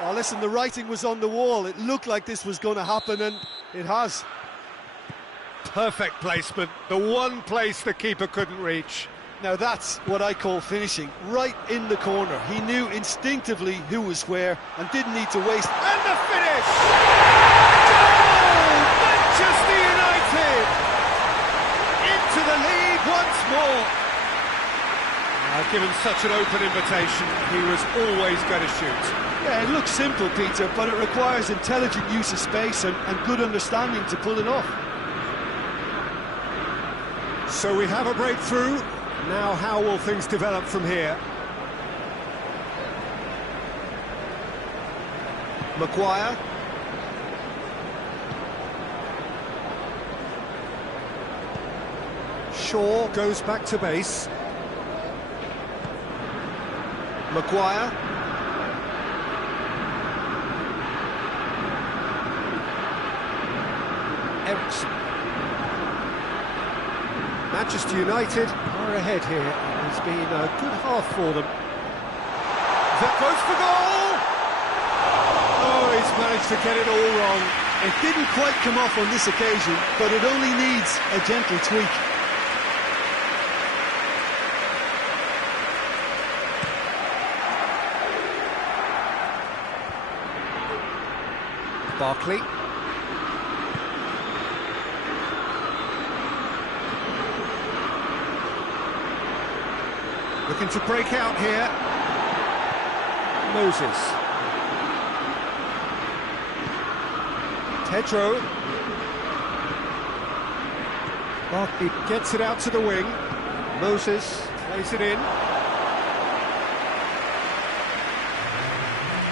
Oh, listen, the writing was on the wall. It looked like this was going to happen, and it has. Perfect placement. The one place the keeper couldn't reach. Now that's what I call finishing. Right in the corner. He knew instinctively who was where and didn't need to waste. And the finish! Goal! Manchester United! Into the lead once more. Given such an open invitation, he was always going to shoot. Yeah, it looks simple, Peter, but it requires intelligent use of space and good understanding to pull it off. So we have a breakthrough. Now how will things develop from here? Maguire. Shaw goes back to base. Maguire. Ericsson. Manchester United are ahead here. It's been a good half for them. That goes for goal! Oh, he's managed to get it all wrong. It didn't quite come off on this occasion, but it only needs a gentle tweak. Barkley. Looking to break out here. Moses. Pedro. Barkley gets it out to the wing. Moses plays it in.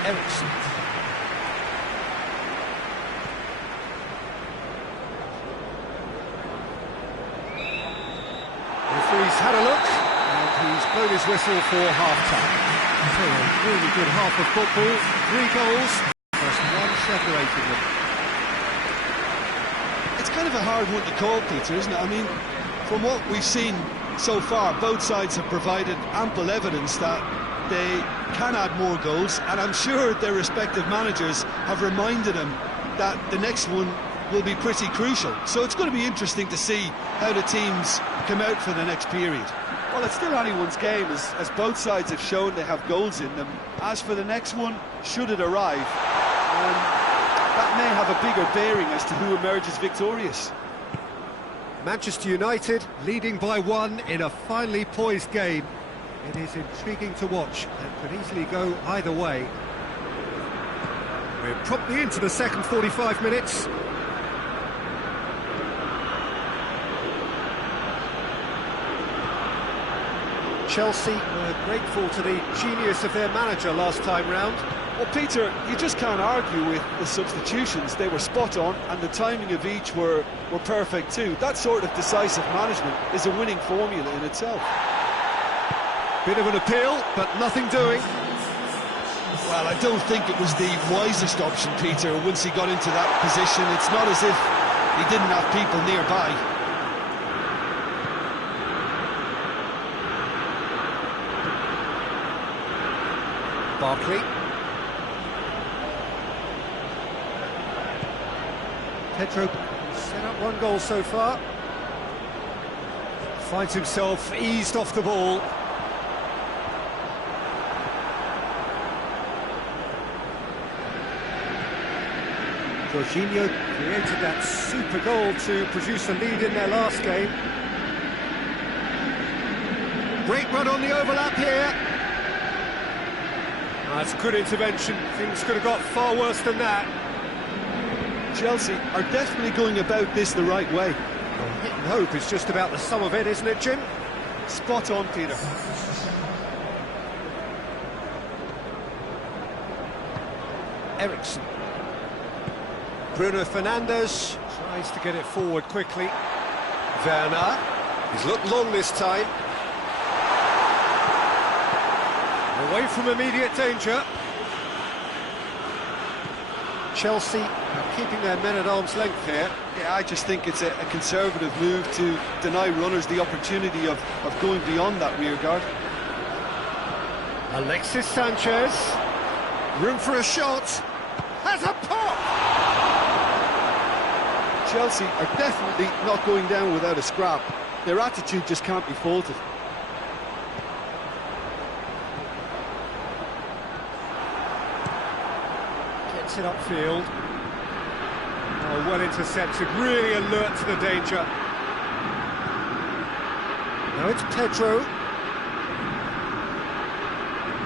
Ericsson. Referee's had a look, and he's blown his whistle for half-time. So a really good half of football, 3 goals, just 1 separating them. It's kind of a hard one to call, Peter, isn't it? I mean, from what we've seen so far, both sides have provided ample evidence that they can add more goals, and I'm sure their respective managers have reminded them that the next one will be pretty crucial. So it's going to be interesting to see how the teams come out for the next period. Well, it's still anyone's game, as both sides have shown they have goals in them. As for the next one, should it arrive, that may have a bigger bearing as to who emerges victorious. Manchester United leading by 1 in a finely poised game. It is intriguing to watch and could easily go either way. We're promptly into the second 45 minutes. Chelsea were grateful to the genius of their manager last time round. Well, Peter, you just can't argue with the substitutions. They were spot on, and the timing of each were perfect too. That sort of decisive management is a winning formula in itself. Bit of an appeal, but nothing doing. Well, I don't think it was the wisest option, Peter, once he got into that position. It's not as if he didn't have people nearby. Barkley. Pedro set up 1 goal so far. Finds himself eased off the ball. Jorginho created that super goal to produce a lead in their last game. Great run on the overlap here. That's good intervention. Things could have got far worse than that. Chelsea are definitely going about this the right way. Well, hit and hope is just about the sum of it, isn't it, Jim? Spot on, Peter. Eriksen. Bruno Fernandes tries to get it forward quickly. Werner. He's looked long this time. Away from immediate danger. Chelsea are keeping their men at arm's length here. Yeah, I just think it's a conservative move to deny runners the opportunity of going beyond that rear guard. Alexis Sanchez. Room for a shot. Has a pop! Chelsea are definitely not going down without a scrap. Their attitude just can't be faulted. Gets it upfield. Oh, well intercepted, really alert to the danger. Now it's Pedro.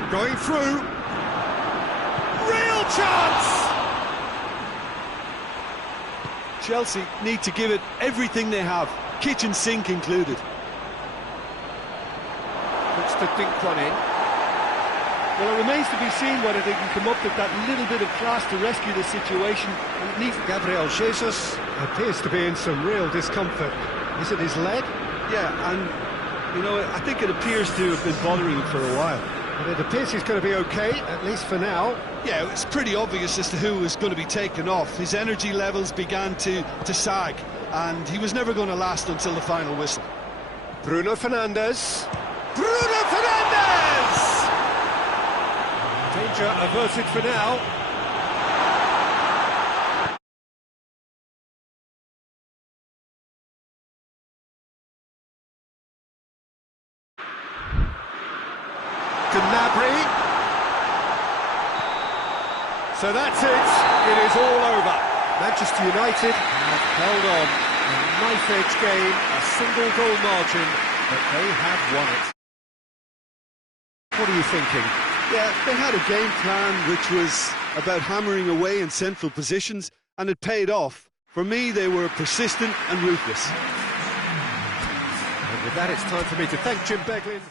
Going through. Real chance! Chelsea need to give it everything they have, kitchen sink included. Looks to dink one in. Well, it remains to be seen whether they can come up with that little bit of class to rescue the situation. And it needs... Gabriel Jesus appears to be in some real discomfort. Is it his leg? Yeah, and, you know, I think it appears to have been bothering him for a while. But it appears he's going to be okay, at least for now. Yeah, it's pretty obvious as to who was going to be taken off. His energy levels began to sag, and he was never going to last until the final whistle. Bruno Fernandes. Bruno Fernandes! Danger averted for now. Gnabry. So that's it. It is all over. Manchester United have held on. A knife-edge game, a single goal margin, but they have won it. What are you thinking? Yeah, they had a game plan which was about hammering away in central positions, and it paid off. For me, they were persistent and ruthless. And with that, it's time for me to thank Jim Beglin.